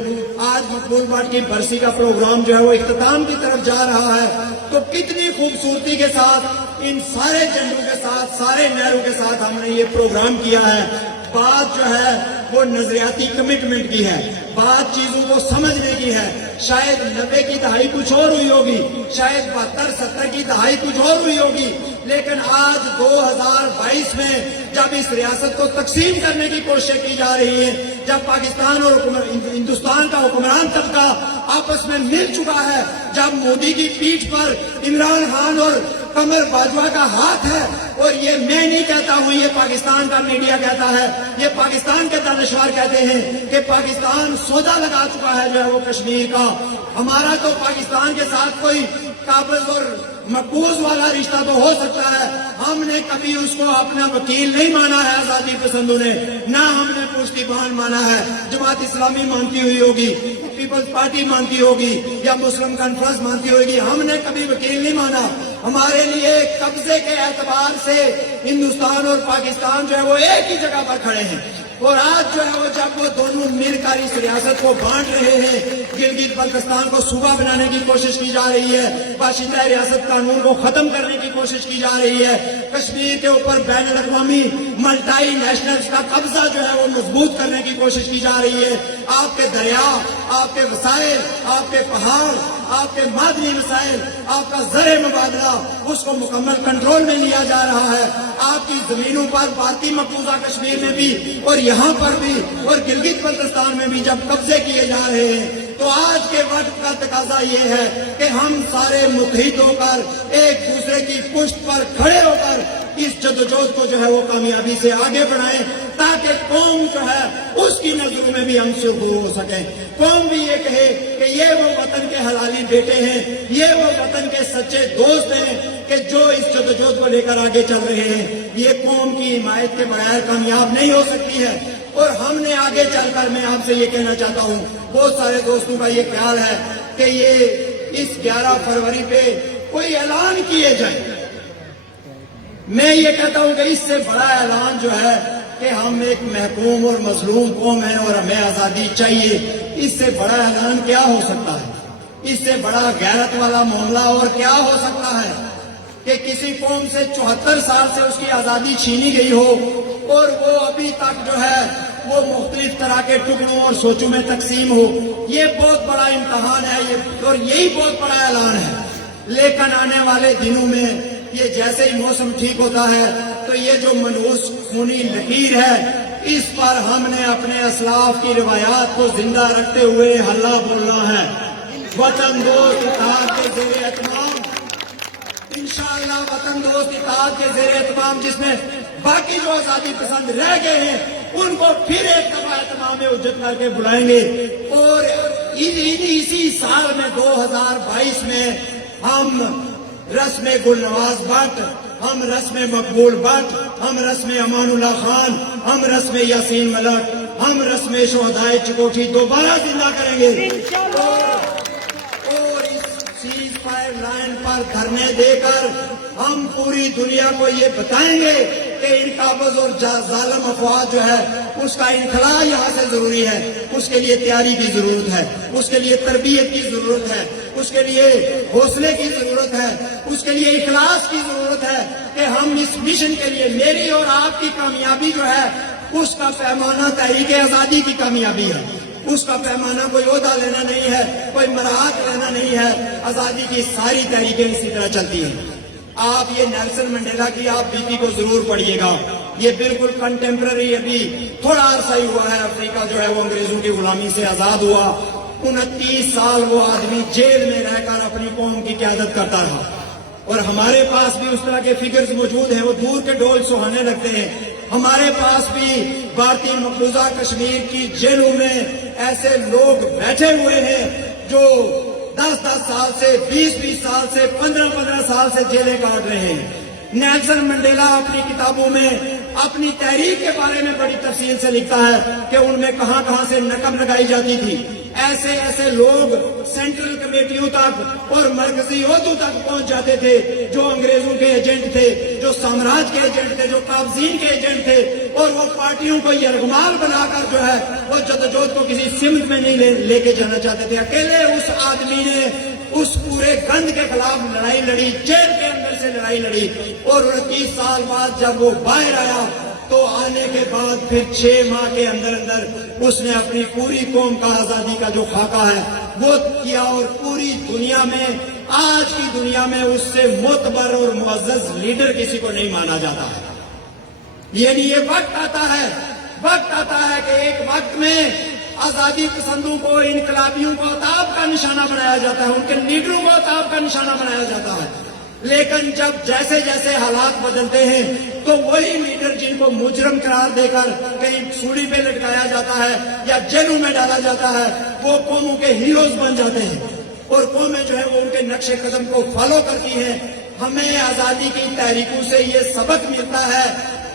آج مقبول بٹ کی برسی کا پروگرام جو ہے وہ اختتام کی طرف جا رہا ہے, تو کتنی خوبصورتی کے ساتھ ان سارے جھنڈوں کے ساتھ, سارے نہروں کے ساتھ ہم نے یہ پروگرام کیا ہے. بات جو ہے وہ نظریاتی کمٹمنٹ کی ہے, بات چیزوں کو سمجھنے کی ہے. شاید 90 کی دہائی کچھ اور ہوئی ہوگی, شاید 72-70 کی دہائی کچھ اور ہوئی ہوگی, لیکن آج 2022 میں جب اس ریاست کو تقسیم کرنے کی کوشش کی جا رہی ہے, جب پاکستان اور ہندوستان کا حکمران طبقہ آپس میں مل چکا ہے, جب مودی کی پیٹھ پر عمران خان اور قمر باجوہ کا ہاتھ ہے, اور یہ میں نہیں کہتا ہوں, یہ پاکستان کا میڈیا کہتا ہے, یہ پاکستان کے دانشور کہتے ہیں کہ پاکستان سودا لگا چکا ہے جو ہے وہ کشمیر کا. ہمارا تو پاکستان کے ساتھ کوئی قابض اور مقبوض والا رشتہ تو ہو سکتا ہے, ہم نے کبھی اس کو اپنا وکیل نہیں مانا ہے آزادی پسندوں نے, نہ ہم نے پشتی بان مانا ہے. جماعت اسلامی مانتی ہوئی ہوگی, پیپلز پارٹی مانتی ہوگی, یا مسلم کانفرنس مانتی ہوگی, ہم نے کبھی وکیل نہیں مانا. ہمارے لیے قبضے کے اعتبار سے ہندوستان اور پاکستان جو ہے وہ ایک ہی جگہ پر کھڑے ہیں. اور آج جو ہے وہ جب وہ دونوں مل کر اس ریاست کو بانٹ رہے ہیں, گلگت بلتستان کو صوبہ بنانے کی کوشش کی جا رہی ہے, باشندہ ریاست قانون کو ختم کرنے کی کوشش کی جا رہی ہے, کشمیر کے اوپر بین الاقوامی ملٹائی نیشنلز کا قبضہ جو ہے وہ مضبوط کرنے کی کوشش کی جا رہی ہے. آپ کے دریا, آپ کے وسائل, آپ کے پہاڑ, آپ کے معدنی وسائل, آپ کا زر مبادلہ, اس کو مکمل کنٹرول میں لیا جا رہا ہے. آپ کی زمینوں پر بھارتی مقبوضہ کشمیر میں بھی اور یہاں پر بھی اور گلگت بلتستان میں بھی جب قبضے کیے جا رہے ہیں, تو آج کے وقت کا تقاضا یہ ہے کہ ہم سارے متحد ہو کر ایک دوسرے کی پشت پر کھڑے ہو کر اس جدوجہد کو جو ہے وہ کامیابی سے آگے بڑھائیں, تاکہ قوم جو ہے اس کی نظروں میں بھی ہم سے ہو سکیں. قوم بھی یہ کہے کہ یہ وہ وطن کے حلالی بیٹے ہیں, یہ وہ وطن کے سچے دوست ہیں کہ جو اس جدوجہد کو لے کر آگے چل رہے ہیں. یہ قوم کی حمایت کے بغیر کامیاب نہیں ہو سکتی ہے. اور ہم نے آگے چل کر, میں آپ سے یہ کہنا چاہتا ہوں, بہت سارے دوستوں کا یہ خیال ہے کہ یہ اس 11 فروری پہ کوئی اعلان کیے جائے. میں یہ کہتا ہوں کہ اس سے بڑا اعلان جو ہے کہ ہم ایک محکوم اور مظلوم قوم ہیں اور ہمیں آزادی چاہیے, اس سے بڑا اعلان کیا ہو سکتا ہے؟ اس سے بڑا غیرت والا معاملہ اور کیا ہو سکتا ہے کہ کسی قوم سے 74 سال سے اس کی آزادی چھینی گئی ہو اور وہ ابھی تک جو ہے وہ مختلف طرح کے ٹکڑوں اور سوچوں میں تقسیم ہو. یہ بہت بڑا امتحان ہے اور یہی بہت بڑا اعلان ہے. لیکن آنے والے دنوں میں یہ جیسے ہی موسم ٹھیک ہوتا ہے تو یہ جو منحوس خونی لکیر ہے, اس پر ہم نے اپنے اسلاف کی روایات کو زندہ رکھتے ہوئے ہلہ بولنا ہے. وطن دوست اتحاد کے زیر اہتمام, انشاءاللہ وطن دوست اتحاد کے زیر اہتمام, جس میں باقی جو آزادی پسند رہ گئے ہیں ان کو پھر ایک دفعہ اہتمام اجت کر کے بلائیں گے. اور اسی سال میں 2022 میں ہم رسم گلنواز بٹ, ہم رسم مقبول بٹ, ہم رسم امان اللہ خان, ہم رسم یاسین ملک ہم رسم شہدائے چکوٹھی دوبارہ زندہ کریں گے اور اس سیز فائر لائن پر دھرنے دے کر ہم پوری دنیا کو یہ بتائیں گے کہ ان قابض اور ظالم افواج جو ہے اس کا انخلاء یہاں سے ضروری ہے. اس کے لیے تیاری کی ضرورت ہے, اس کے لیے تربیت کی ضرورت ہے, اس کے لیے حوصلے کی ضرورت ہے, اس کے لیے اخلاص کی ضرورت ہے کہ ہم اس مشن کے لیے, میری اور آپ کی کامیابی جو ہے اس کا پیمانہ تحریک آزادی کی کامیابی ہے. اس کا پیمانہ کوئی عہدہ لینا نہیں ہے, کوئی مراحت لینا نہیں ہے. آزادی کی ساری تحریکیں اسی طرح چلتی ہیں. آپ یہ نیلسن منڈیلا کی آپ بی پی کو ضرور پڑھیے گا. یہ بالکل کنٹمپرری, ابھی تھوڑا عرصہ ہی ہوا ہے افریقہ جو ہے وہ انگریزوں کی غلامی سے آزاد ہوا. 29 سال وہ آدمی جیل میں رہ کر اپنی قوم کی قیادت کرتا رہا. اور ہمارے پاس بھی اس طرح کے فگرز موجود ہیں, وہ دور کے ڈول سہانے لگتے ہیں. ہمارے پاس بھی بھارتی مقبوضہ کشمیر کی جیلوں میں ایسے لوگ بیٹھے ہوئے ہیں جو 10 سال سے, 20 سال سے, 15 سال سے جیلیں کاٹ رہے ہیں. نیلسن منڈیلا اپنی کتابوں میں اپنی تحریک کے بارے میں بڑی تفصیل سے لکھتا ہے کہ ان میں کہاں کہاں سے نقب لگائی جاتی تھی. ایسے لوگ سینٹرل کمیٹیوں تک اور مرکزی عہدوں تک پہنچ جاتے تھے جو انگریزوں کے ایجنٹ تھے, جو سامراج کے ایجنٹ تھے, جو قابضین کے ایجنٹ تھے, اور وہ پارٹیوں کو یرغمال بنا کر جو ہے وہ جدوجہد کو کسی سمت میں نہیں لے کے جانا چاہتے تھے. اکیلے اس آدمی نے اس پورے گند کے خلاف لڑائی لڑی, جیل کے اندر سے لڑائی لڑی, اور 29 سال بعد جب وہ باہر آیا تو آنے کے بعد پھر 6 ماہ کے اندر اس نے اپنی پوری قوم کا آزادی کا جو خاکہ ہے وہ کیا, اور پوری دنیا میں, آج کی دنیا میں اس سے معتبر اور معزز لیڈر کسی کو نہیں مانا جاتا ہے. یعنی یہ وقت آتا ہے کہ ایک وقت میں آزادی پسندوں کو, انقلابیوں کو عتاب کا نشانہ بنایا جاتا ہے, ان کے لیڈروں کو عتاب کا نشانہ بنایا جاتا ہے. لیکن جب جیسے حالات بدلتے ہیں تو وہی لیڈر جن کو مجرم قرار دے کر کہیں سولی پہ لٹکایا جاتا ہے یا جیلوں میں ڈالا جاتا ہے, وہ قوموں کے ہیروز بن جاتے ہیں, اور قومیں جو ہے وہ ان کے نقش قدم کو فالو کرتی ہیں. ہمیں آزادی کی تحریکوں سے یہ سبق ملتا ہے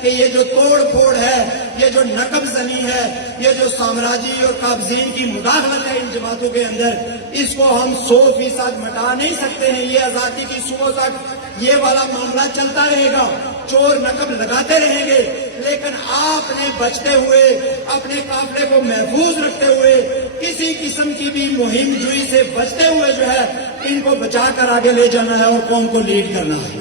کہ یہ جو توڑ پھوڑ ہے, یہ جو نقب زنی ہے, یہ جو سامراجی اور قابضین کی مداخلت ہے ان جماعتوں کے اندر, اس کو ہم 100% مٹا نہیں سکتے ہیں. یہ آزادی کی صبح تک یہ والا معاملہ چلتا رہے گا, چور نقب لگاتے رہیں گے, لیکن آپ نے بچتے ہوئے, اپنے قافلے کو محفوظ رکھتے ہوئے, کسی قسم کی بھی مہم جوئی سے بچتے ہوئے جو ہے ان کو بچا کر آگے لے جانا ہے اور قوم کو لیڈ کرنا ہے.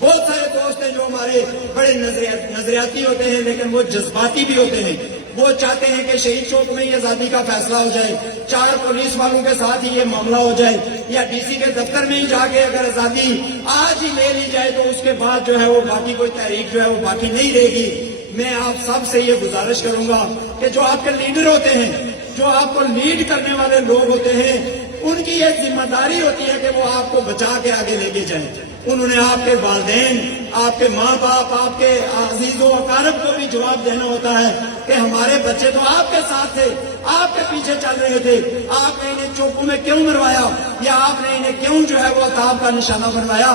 بہت سارے دوست ہیں جو ہمارے بڑے نظریاتی ہوتے ہیں لیکن وہ جذباتی بھی ہوتے ہیں. وہ چاہتے ہیں کہ شہید چوک میں ہی آزادی کا فیصلہ ہو جائے, 4 پولیس والوں کے ساتھ ہی یہ معاملہ ہو جائے, یا ڈی سی کے دفتر میں ہی جا کے اگر آزادی آج ہی لے لی جائے تو اس کے بعد جو ہے وہ باقی کوئی تحریک جو ہے وہ باقی نہیں رہے گی. میں آپ سب سے یہ گزارش کروں گا کہ جو آپ کے لیڈر ہوتے ہیں, جو آپ کو لیڈ کرنے والے لوگ ہوتے ہیں, ان کی یہ ذمہ داری ہوتی ہے کہ وہ آپ کو بچا کے آگے لے کے جائیں. انہوں نے آپ کے والدین, آپ کے ماں باپ, آپ کے عزیز و اقارب کو بھی جواب دینا ہوتا ہے کہ ہمارے بچے تو آپ کے ساتھ تھے, آپ کے پیچھے چل رہے تھے, آپ نے انہیں چوکوں میں کیوں مروایا, یا آپ نے انہیں کیوں جو ہے وہ عتاب کا نشانہ بنوایا.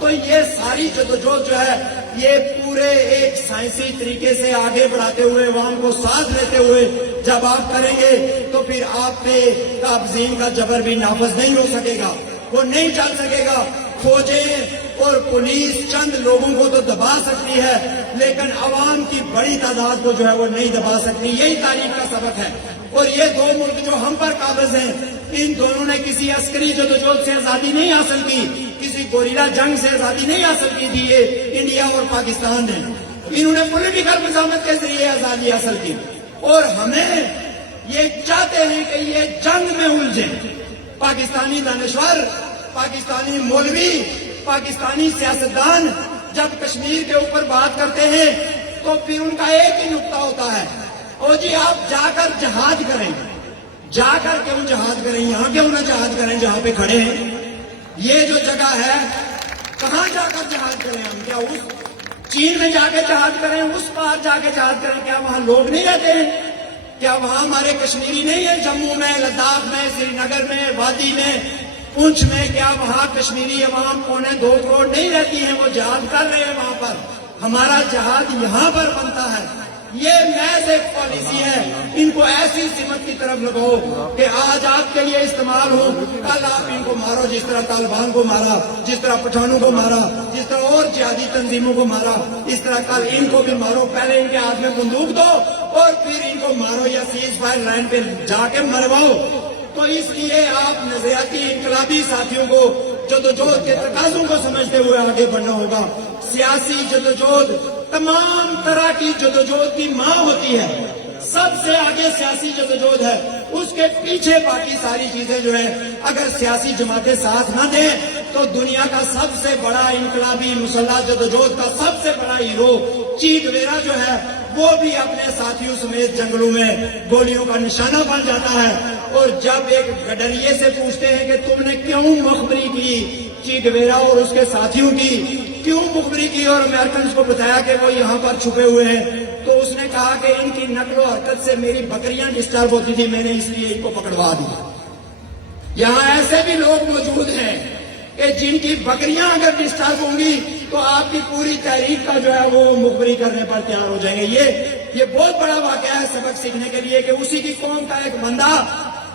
تو یہ ساری جدوجہد جو ہے یہ پورے ایک سائنسی طریقے سے آگے بڑھاتے ہوئے, عوام کو ساتھ لیتے ہوئے جب آپ کریں گے تو پھر آپ پہ قابضین کا جبر بھی نافذ نہیں ہو سکے گا, وہ نہیں چل سکے گا. فوجیں اور پولیس چند لوگوں کو تو دبا سکتی ہے لیکن عوام کی بڑی تعداد کو جو ہے وہ نہیں دبا سکتی. یہی تاریخ کا سبق ہے. اور یہ 2 ملک جو ہم پر قابض ہیں, ان دونوں نے کسی عسکری جدوجہد سے آزادی نہیں حاصل کی, کسی گوریلا جنگ سے آزادی نہیں حاصل کی تھی. یہ انڈیا اور پاکستان نے, انہوں نے پولیٹیکل مزاحمت کے ذریعے آزادی حاصل کی. اور ہمیں یہ چاہتے ہیں کہ یہ جنگ میں الجھیں. پاکستانی دانشور, پاکستانی مولوی, پاکستانی سیاستدان جب کشمیر کے اوپر بات کرتے ہیں تو پھر ان کا ایک ہی نقطہ ہوتا ہے, او جی آپ جا کر جہاد کریں. جا کر کیوں جہاد کریں, یہاں کیوں نہ جہاد کریں جہاں پہ کھڑے ہیں. یہ جو جگہ ہے کہاں جا کر جہاد کریں ہم, کیا اس چین میں جا کے جہاد کریں, اس پار جا کے جہاد کریں, کیا وہاں لوگ نہیں رہتے ہیں, کیا وہاں ہمارے کشمیری نہیں ہیں, جموں میں, لداخ میں, سری نگر میں, وادی میں, پونچھ میں, کیا وہاں کشمیری عوام 2.25 کروڑ نہیں رہتی ہیں, وہ جہاد کر رہے ہیں وہاں پر. ہمارا جہاد یہاں پر بنتا ہے. یہ محض ایک پالیسی ہے. ان کو ایسی سمت کی طرف لگاؤ کہ آج آپ کے لیے استعمال ہو, کل آپ ان کو مارو جس طرح طالبان کو مارا, جس طرح پٹھانوں کو مارا, جس طرح اور جہادی تنظیموں کو مارا, اس طرح کل ان کو بھی مارو. پہلے ان کے ہاتھ میں بندوق دو اور پھر ان کو مارو یا سیز فائر لائن پہ جا کے مرواؤ. تو اس لیے آپ نظریاتی انقلابی ساتھیوں کو جدوجہد کے تقاضوں کو سمجھتے ہوئے آگے بڑھنا ہوگا. سیاسی جدوجہد تمام طرح کی جدوجہد کی ماں ہوتی ہے. سب سے آگے سیاسی جدوجہد ہے, اس کے پیچھے باقی ساری چیزیں جو ہے. اگر سیاسی جماعتیں ساتھ نہ دیں تو دنیا کا سب سے بڑا انقلابی مسلح جدوجہد کا سب سے بڑا ہیرو چی گویرا جو ہے وہ بھی اپنے ساتھیوں سمیت جنگلوں میں گولیوں کا نشانہ بن جاتا ہے. اور جب ایک گڈریے سے پوچھتے ہیں کہ تم نے کیوں مخبری کی چی گویرا اور اس کے ساتھیوں کی, کیوں مخبری کی اور امریکنز کو بتایا کہ وہ یہاں پر چھپے ہوئے ہیں, تو اس نے کہا کہ ان کی نقل و حرکت سے میری بکریاں ڈسٹرب ہوتی تھی, میں نے اس لیے ان کو پکڑوا دیا. یہاں ایسے بھی لوگ موجود ہیں کہ جن کی بکریاں اگر ڈسٹرب ہوں گی تو آپ کی پوری تحریک کا جو ہے وہ مخبری کرنے پر تیار ہو جائیں گے. یہ بہت بڑا واقعہ ہے سبق سیکھنے کے لیے کہ اسی کی قوم کا ایک بندہ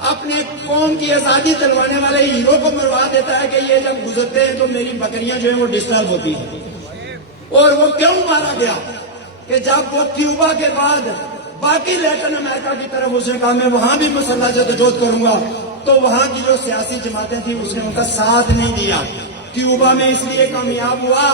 اپنے قوم کی آزادی دلوانے والے ہیرو کو مروا دیتا ہے کہ یہ جب گزرتے ہیں تو میری بکریاں جو ہیں وہ ڈسٹرب ہوتی ہیں. اور وہ کیوں مارا گیا کہ جب وہ کیوبا کے بعد باقی لیٹن امریکہ کی طرف اس نے کہا میں وہاں بھی مسلح جدوجہد کروں گا, تو وہاں کی جو سیاسی جماعتیں تھیں اس نے ان کا ساتھ نہیں دیا. کیوبا میں اس لیے کامیاب ہوا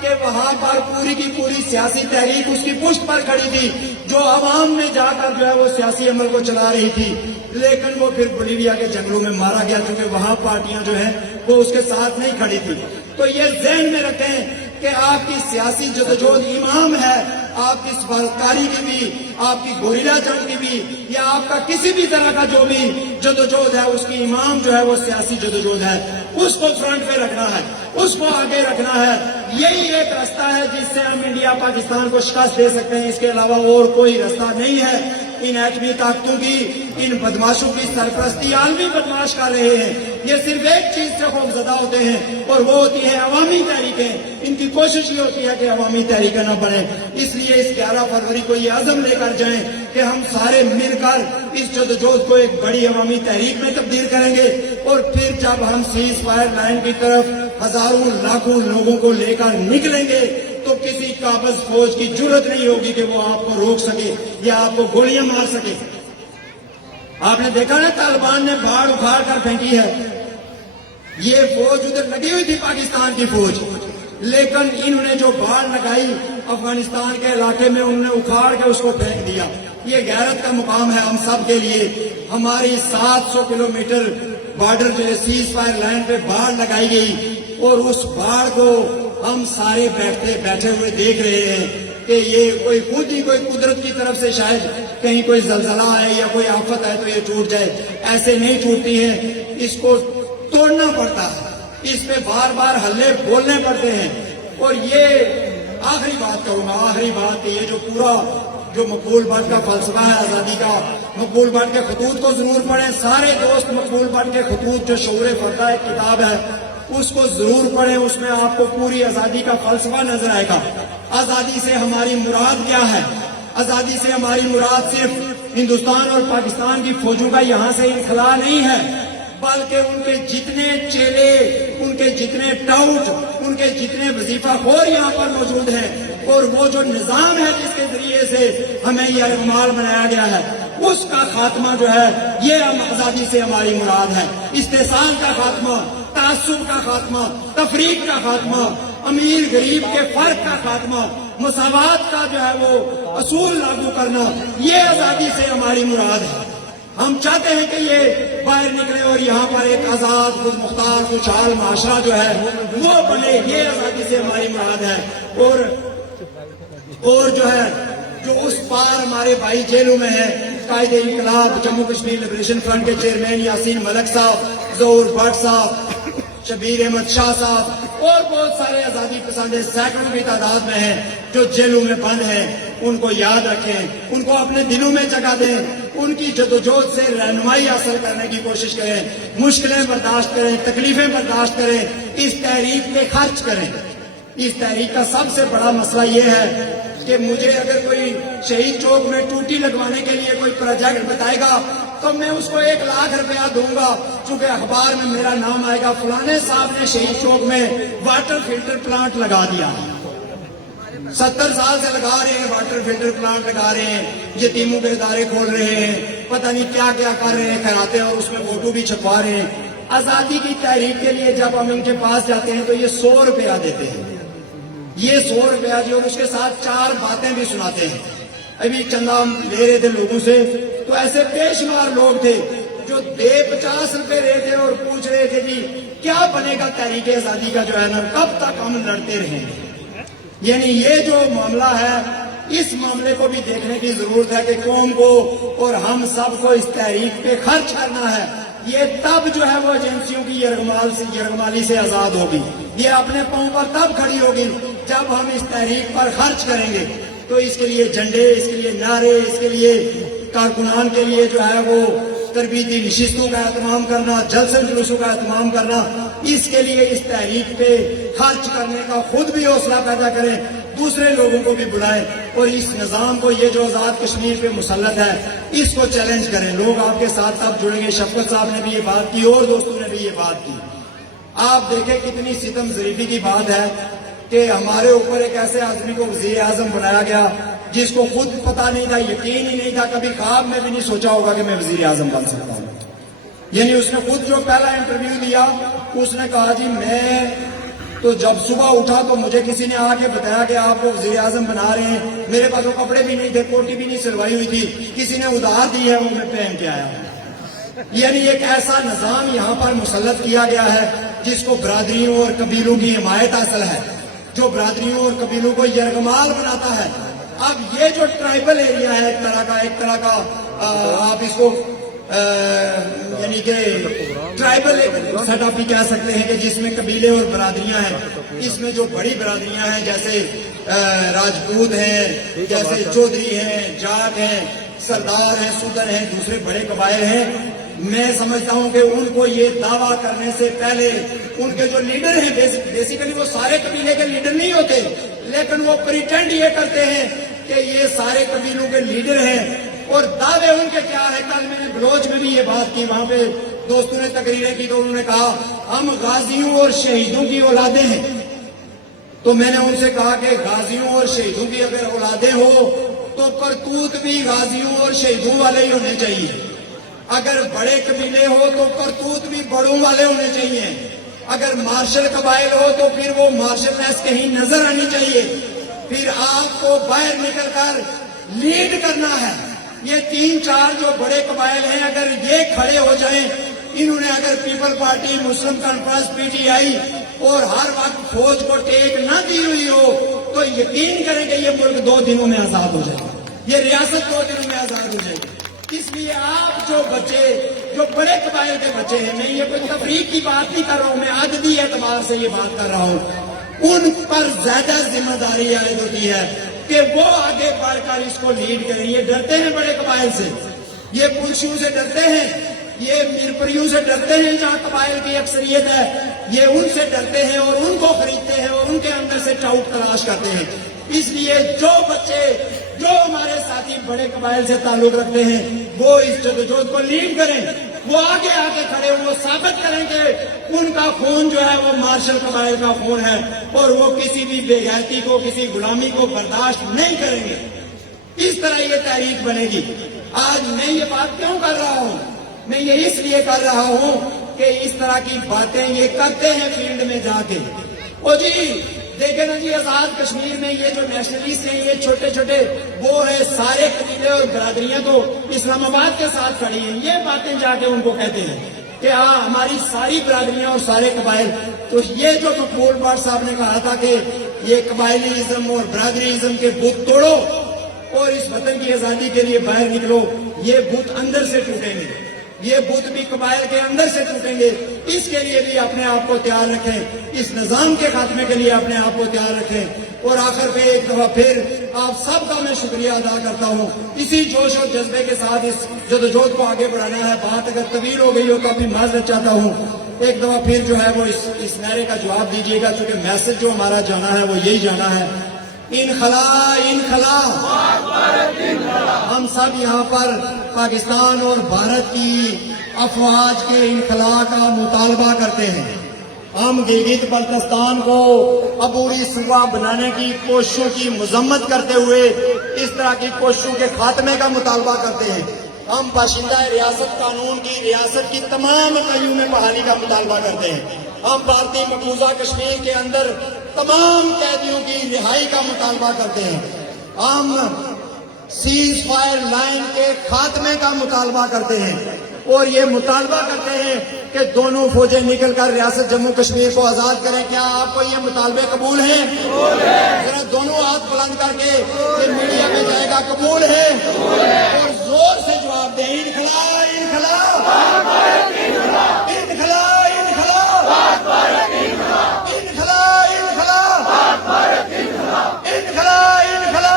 کہ وہاں پر پوری کی پوری سیاسی تحریک اس کی پشت پر کھڑی تھی, جو عوام میں جا کر جو ہے وہ سیاسی عمل کو چلا رہی تھی. لیکن وہ پھر بولیویا کے جنگلوں میں مارا گیا کیونکہ وہاں پارٹیاں جو ہیں وہ اس کے ساتھ نہیں کھڑی تھی. تو یہ ذہن میں رکھیں کہ آپ کی سیاسی جدوجہد امام ہے, آپ کی سفارتکاری کی بھی, آپ کی گوریلا جنگ کی بھی, یا آپ کا کسی بھی طرح کا جو بھی جدوجہد ہے اس کی امام جو ہے وہ سیاسی جدوجہد ہے. اس کو فرنٹ پہ رکھنا ہے, اس کو آگے رکھنا ہے. یہی ایک راستہ ہے جس سے ہم انڈیا پاکستان کو شکست دے سکتے ہیں, اس کے علاوہ اور کوئی راستہ نہیں ہے. ان ایٹمی طاقتوں کی, ان بدماشوں کی سرپرستی عالمی بدماش کر رہے ہیں. یہ صرف ایک چیز سے خوفزدہ ہوتے ہیں اور وہ ہوتی ہے عوامی تحریکیں. ان کی کوشش یہ ہوتی ہے کہ عوامی تحریکیں نہ بڑھیں. اس لیے اس 11 فروری کو یہ عزم لے کر جائیں کہ ہم سارے مل کر اس جدوجہد کو ایک بڑی عوامی تحریک میں تبدیل کریں گے. اور پھر جب ہم سیز فائر لائن کی طرف ہزاروں لاکھوں لوگوں کو لے کر نکلیں گے تو کسی قابض فوج کی جرت نہیں ہوگی کہ وہ آپ کو روک سکے یا آپ کو گولیاں مار سکے. آپ نے دیکھا نا طالبان نے باڑ اکھاڑ کر پھینکی ہے. یہ فوج ادھر لگی ہوئی تھی پاکستان کی فوج, لیکن انہوں نے جو باڑ لگائی افغانستان کے علاقے میں انہوں نے اکھاڑ کے اس کو پھینک دیا. یہ غیرت کا مقام ہے ہم سب کے لیے. ہماری 700 کلومیٹر بارڈر جو ہے سیز فائر لائن پہ باڑ لگائی گئی اور اس باڑ کو ہم سارے بیٹھے ہوئے دیکھ رہے ہیں کہ یہ کوئی خود ہی کوئی قدرت کی طرف سے شاید کہیں کوئی زلزلہ ہے یا کوئی آفت ہے تو یہ ٹوٹ جائے. ایسے نہیں ٹوٹتی ہے, اس کو توڑنا پڑتا ہے, اس پہ بار بار ہلے بولنے پڑتے ہیں. اور یہ آخری بات کروں گا, آخری بات یہ جو پورا جو مقبول بٹ کا فلسفہ ہے آزادی کا, مقبول بٹ کے خطوط کو ضرور پڑھیں سارے دوست. مقبول بٹ کے خطوط جو شعور فردہ ایک کتاب ہے اس کو ضرور پڑھیں, اس میں آپ کو پوری آزادی کا فلسفہ نظر آئے گا. آزادی سے ہماری مراد کیا ہے؟ آزادی سے ہماری مراد صرف ہندوستان اور پاکستان کی فوجوں کا یہاں سے انخلا نہیں ہے, بلکہ ان کے جتنے چیلے, ان کے جتنے ٹاؤٹ, ان کے جتنے وظیفہ خور یہاں پر موجود ہیں, اور وہ جو نظام ہے جس کے ذریعے سے ہمیں یہ اعمال بنایا گیا ہے اس کا خاتمہ جو ہے یہ آزادی سے ہماری مراد ہے. استحصال کا خاتمہ, تعصب کا خاتمہ, تفریق کا خاتمہ, امیر غریب کے فرق کا خاتمہ, مساوات کا جو ہے وہ اصول لاگو کرنا, یہ آزادی سے ہماری مراد ہے. ہم چاہتے ہیں کہ یہ باہر نکلے اور یہاں پر ایک آزاد, خود مختار, خوشحال معاشرہ جو ہے وہ بنے, یہ آزادی سے ہماری مراد ہے. اور جو ہے جو اس پار ہمارے بھائی جیلوں میں ہیں, قائد انقلاب جموں کشمیر لبریشن فرنٹ کے چیئرمین یاسین ملک صاحب, ظہور بٹ صاحب, شبیر احمد شاہ صاحب اور بہت سارے آزادی پسندیں سینکڑوں کی تعداد میں ہیں جو جیلوں میں بند ہیں, ان کو یاد رکھیں, ان کو اپنے دلوں میں جگہ دیں, ان کی جدوجہد سے رہنمائی حاصل کرنے کی کوشش کریں, مشکلیں برداشت کریں, تکلیفیں برداشت کریں, اس تحریک پہ خرچ کریں. اس تحریک کا سب سے بڑا مسئلہ یہ ہے کہ مجھے اگر کوئی شہید چوک میں ٹوٹی لگوانے کے لیے کوئی پروجیکٹ بتائے گا تو میں اس کو 1 لاکھ روپیہ دوں گا، چونکہ اخبار میں میرا نام آئے گا فلانے صاحب نے شہید چوک میں واٹر فلٹر پلانٹ لگا دیا، 70 سال سے لگا رہے ہیں، واٹر فلٹر پلانٹ لگا رہے ہیں، یتیموں کے ادارے کھول رہے ہیں، پتہ نہیں کیا کیا کر رہے ہیں، خیراتے اور اس میں فوٹو بھی چھپوا رہے ہیں۔ آزادی کی تحریک کے لیے جب ہم ان کے پاس جاتے ہیں تو یہ 100 روپیہ دیتے ہیں، یہ 100 روپیہ جی، اور اس کے ساتھ 4 باتیں بھی سناتے ہیں۔ ابھی چندہ ہم لے رہے تھے لوگوں سے تو ایسے بے شمار لوگ تھے جو 50 روپے رہے تھے اور پوچھ رہے تھے جی کیا بنے گا تحریک آزادی کا جو ہے نا، کب تک ہم لڑتے رہیں گے۔ یعنی یہ جو معاملہ ہے اس معاملے کو بھی دیکھنے کی ضرورت ہے کہ قوم کو اور ہم سب کو اس تحریک پہ خرچ کرنا ہے۔ یہ تب جو ہے وہ ایجنسیوں کی یرغمالی سے آزاد ہوگی، یہ اپنے پاؤں پر تب کھڑی ہوگی جب ہم اس تحریک پر خرچ کریں گے۔ تو اس کے لیے جھنڈے، اس کے لیے نعرے، اس کے لیے کارکنان کے لیے جو ہے وہ تربیتی نشستوں کا اہتمام کرنا، جلسے جلوسوں کا اہتمام کرنا، اس کے لیے اس تحریک پہ خرچ کرنے کا خود بھی حوصلہ پیدا کریں، دوسرے لوگوں کو بھی بلائیں اور اس نظام کو، یہ جو آزاد کشمیر پہ مسلط ہے، اس کو چیلنج کریں۔ لوگ آپ کے ساتھ تب جڑیں گے۔ شفقت صاحب نے بھی یہ بات کی اور دوستوں نے بھی یہ بات کی۔ آپ دیکھیں کتنی ستم ظریفی کی بات ہے کہ ہمارے اوپر ایک ایسے آدمی کو وزیر اعظم بنایا گیا جس کو خود پتا نہیں تھا، یقین ہی نہیں تھا، کبھی خواب میں بھی نہیں سوچا ہوگا کہ میں وزیر اعظم بن سکتا ہوں۔ یعنی اس نے خود جو پہلا انٹرویو دیا اس نے کہا جی میں تو جب صبح اٹھا تو مجھے کسی نے آ کے بتایا کہ آپ کو وزیر اعظم بنا رہے ہیں، میرے پاس وہ کپڑے بھی نہیں تھے، کوٹی بھی نہیں سلوائی ہوئی تھی، کسی نے ادھار دی ہے وہ میں پہن کے آیا۔ یعنی ایک ایسا نظام یہاں پر مسلط کیا گیا ہے جس کو برادریوں اور قبیلوں کی حمایت حاصل ہے، جو برادریوں اور قبیلوں کو یرغمال بناتا ہے۔ اب یہ جو ٹرائبل ایریا ہے ایک طرح کا آپ اس کو یعنی کہ ٹرائبل سیٹ اپ بھی کہہ سکتے ہیں کہ جس میں قبیلے اور برادریاں ہیں، اس میں جو بڑی برادریاں ہیں جیسے راجپوت ہیں، جیسے چودھری ہیں، جاٹ ہیں، سردار ہیں، سودر ہیں، دوسرے بڑے قبائل ہیں، میں سمجھتا ہوں کہ ان کو یہ دعویٰ کرنے سے پہلے ان کے جو لیڈر ہیں، بیسیکلی وہ سارے قبیلے کے لیڈر نہیں ہوتے، لیکن وہ پریٹینڈ یہ کرتے ہیں کہ یہ سارے قبیلوں کے لیڈر ہیں، اور دعوے ان کے کیا ہے۔ کل میں نے بلوچ میں بھی یہ بات کی، وہاں پہ دوستوں نے تقریریں کی تو انہوں نے کہا ہم غازیوں اور شہیدوں کی اولادیں ہیں۔ تو میں نے ان سے کہا کہ غازیوں اور شہیدوں کی اگر اولادیں ہو تو کرتوت بھی غازیوں اور شہیدوں والے ہی ہونے چاہیے، اگر بڑے قبیلے ہو تو کرتوت بھی بڑوں والے ہونے چاہیے، اگر مارشل قبائل ہو تو پھر وہ مارشلنیس کہیں نظر آنی چاہیے، پھر آپ کو باہر نکل کر لیڈ کرنا ہے۔ یہ 3-4 جو بڑے قبائل ہیں اگر یہ کھڑے ہو جائیں، انہوں نے اگر people party, Muslim conference, P T I اور ہر وقت فوج کو ٹیک نہ دی ہوئی ہو تو یقین کریں کہ یہ ملک 2 دنوں میں آزاد ہو جائے گا، یہ ریاست 2 دنوں میں آزاد ہو جائے گی۔ اس لیے آپ جو بچے، جو بڑے قبائل کے بچے ہیں، میں یہ کوئی تفریق کی بات نہیں کر رہا ہوں، میں عددی اعتبار سے یہ بات کر رہا ہوں، ان پر زیادہ ذمہ داری عائد ہوتی ہے کہ وہ آگے بڑھ کر اس کو لیڈ کریں۔ یہ ڈرتے ہیں بڑے قبائل سے، یہ پنچھیوں سے ڈرتے ہیں، یہ میرپریوں سے ڈرتے ہیں جہاں قبائل کی اکثریت ہے، یہ ان سے ڈرتے ہیں اور ان کو خریدتے ہیں اور ان کے اندر سے ٹاؤٹ تلاش کرتے ہیں۔ اس لیے جو بچے، جو ہمارے ساتھی بڑے قبائل سے تعلق رکھتے ہیں، وہ اس جدوجہد کو لیڈ کریں، وہ آگے آگے کھڑے، وہ ثابت کریں کہ ان کا خون جو ہے وہ مارشل قبائل کا خون ہے اور وہ کسی بھی بے غیرتی کو، کسی غلامی کو برداشت نہیں کریں گے۔ اس طرح یہ تحریک بنے گی۔ آج میں یہ بات کیوں کر رہا ہوں؟ میں یہ اس لیے کر رہا ہوں کہ اس طرح کی باتیں یہ کرتے ہیں فیلڈ میں جا کے۔ او جی دیکھیں نا جی، آزاد کشمیر میں یہ جو نیشنلسٹ ہیں، یہ چھوٹے چھوٹے وہ ہے، سارے قبیلے اور برادریاں تو اسلام آباد کے ساتھ کھڑی ہیں، یہ باتیں جا کے ان کو کہتے ہیں کہ ہاں ہماری ساری برادریاں اور سارے قبائل۔ تو یہ جو مقبول بٹ صاحب نے کہا تھا کہ یہ قبائلی ازم اور برادری ازم کے بت توڑو اور اس وطن کی آزادی کے لیے باہر نکلو، یہ بت اندر سے ٹوٹیں گے، یہ بت بھی قبائل کے اندر سے ٹوٹیں گے۔ اس کے لیے بھی اپنے آپ کو تیار رکھیں، اس نظام کے خاتمے کے لیے اپنے آپ کو تیار رکھیں۔ اور آخر پہ ایک دفعہ پھر آپ سب کا میں شکریہ ادا کرتا ہوں، اسی جوش اور جذبے کے ساتھ اس جدوجہد کو آگے بڑھانا ہے۔ بات اگر طویل ہو گئی ہو تو اپنی معذرت چاہتا ہوں، ایک دفعہ پھر جو ہے وہ اس نعرے کا جواب دیجیے گا، چونکہ میسج جو ہمارا جانا ہے وہ یہی جانا ہے انخلا انخلا ہم سب یہاں پر پاکستان اور بھارت کی افواج کے انخلا کا مطالبہ کرتے ہیں. ہم گلگت بلتستان کو عبوری صوبہ بنانے کی کوششوں کی مذمت کرتے ہوئے اس طرح کی کوششوں کے خاتمے کا مطالبہ کرتے ہیں. ہم باشندہ ریاست قانون کی ریاست کی تمام اکائیوں میں بحالی کا مطالبہ کرتے ہیں. ہم بھارتی مقبوضہ کشمیر کے اندر تمام قیدیوں کی رہائی کا مطالبہ کرتے ہیں. ہم سیز فائر لائن کے خاتمے کا مطالبہ کرتے ہیں اور یہ مطالبہ کرتے ہیں کہ دونوں فوجیں نکل کر ریاست جموں کشمیر کو آزاد کریں. کیا آپ کو یہ مطالبے قبول ہیں؟ ذرا دونوں ہاتھ بلند کر کے پھر میڈیا میں جائے گا قبول ہے اور زور سے جواب دیں. انخلا انخلا انخلا انخلا انخلا انخلا انخلا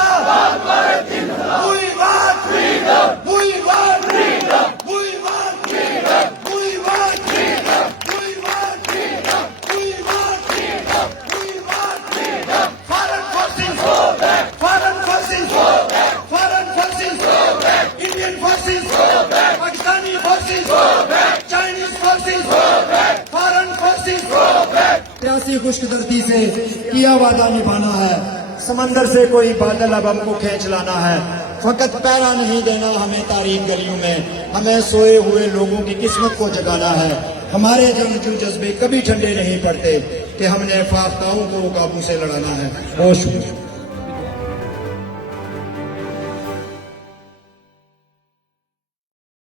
We want freedom. We want freedom. We want freedom. We want freedom. We want freedom. We want freedom. We want freedom. Foreign forces go back. Foreign forces go back. Foreign forces go back. Indian forces go back. Pakistani forces go back. Chinese forces go back. Foreign forces go back. پیاسی خشک دردی سے کیا وعدہ نبھانا ہے. سمندر سے کوئی بادل اب ہم کو کھینچ لانا ہے. فقط پیرا نہیں دینا ہمیں تاریخ گلیوں میں. ہمیں سوئے ہوئے لوگوں کی قسمت کو جگانا ہے. ہمارے جنگجو جذبے کبھی ٹھنڈے نہیں پڑتے کہ ہم نے فاختاؤں کو قابو سے لڑانا ہے. بہت شکریہ.